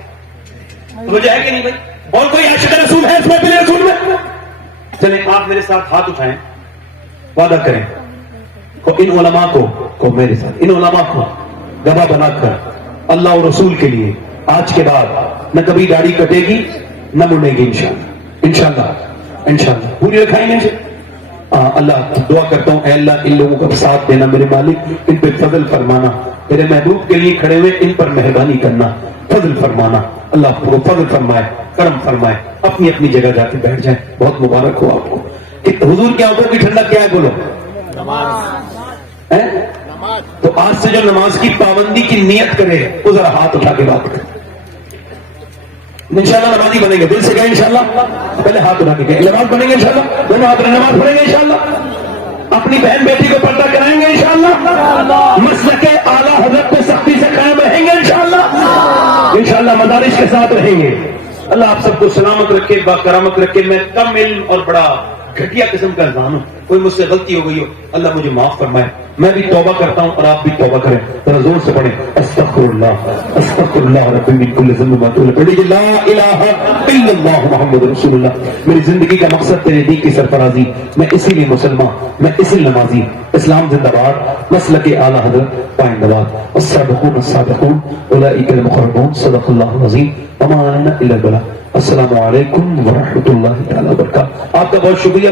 ہو جائے کہ نہیں بھائی. اور کوئی عاشق رسول ہے اس میں, پھر رسول میں چلیں آپ میرے ساتھ ہاتھ اٹھائیں, وعدہ کریں ان علماء کو میرے ساتھ, ان علماء کو گواہ بنا کر اللہ اور رسول کے لیے آج کے بعد نہ کبھی داڑھی کٹے گی نہ مڑے گی. انشاءاللہ, انشاءاللہ, انشاءاللہ پوری رکھائیں گے. اللہ دعا کرتا ہوں, اے اللہ ان لوگوں کا ساتھ دینا میرے مالک, ان پہ فضل فرمانا, میرے محبوب کے لیے کھڑے ہوئے ان پر مہربانی کرنا, فضل فرمانا. اللہ آپ کو فضل فرمائے, کرم فرمائے. اپنی اپنی جگہ جا کے بیٹھ جائیں. بہت مبارک ہو آپ کو. حضور کی آنکھوں کی ٹھنڈک کیا ہے بولو؟ تو آج سے جو نماز کی پابندی کی نیت کرے وہ ذرا ہاتھ اٹھا کے بات کرے. انشاءاللہ نمازی بنیں گے, دل سے کہیں انشاءاللہ. پہلے ہاتھ اٹھا کے کہیں نماز پڑھیں گے انشاءاللہ, دونوں ہاتھ نماز پڑھیں گے انشاءاللہ. اپنی بہن بیٹی کو پردہ کرائیں گے انشاءاللہ. مسلک اعلیٰ حضرت پہ سختی سے قائم رہیں گے انشاءاللہ. انشاءاللہ مدارس کے ساتھ رہیں گے. اللہ آپ سب کو سلامت رکھے, باکرامت رکھے. میں کم علم اور بڑا گھٹیا قسم کا انسان ہوں, کوئی مجھ سے غلطی ہو گئی ہو اللہ مجھے معاف فرمائے. میں بھی توبہ کرتا ہوں اور آپ بھی توبہ کریں. ذرا زور سے پڑھیں, استغفر اللہ, استغفر اللہ ربی من کل ذنب و اتوب الیہ, لا الہ الا اللہ محمد رسول اللہ. میری زندگی کا مقصد تیرے دین کی سرفرازی. میں اسی لیے مسلمان, میں اسی نمازی. اسلام زندہ باد, مسلک اعلیٰ حضرت پائندہ باد. السابقون السابقون اولئک المقربون. صدق اللہ العظیم. وما علینا الا البلاغ. السلام علیکم ورحمۃ اللہ تعالی وبرکاتہ. آپ کا بہت شکریہ.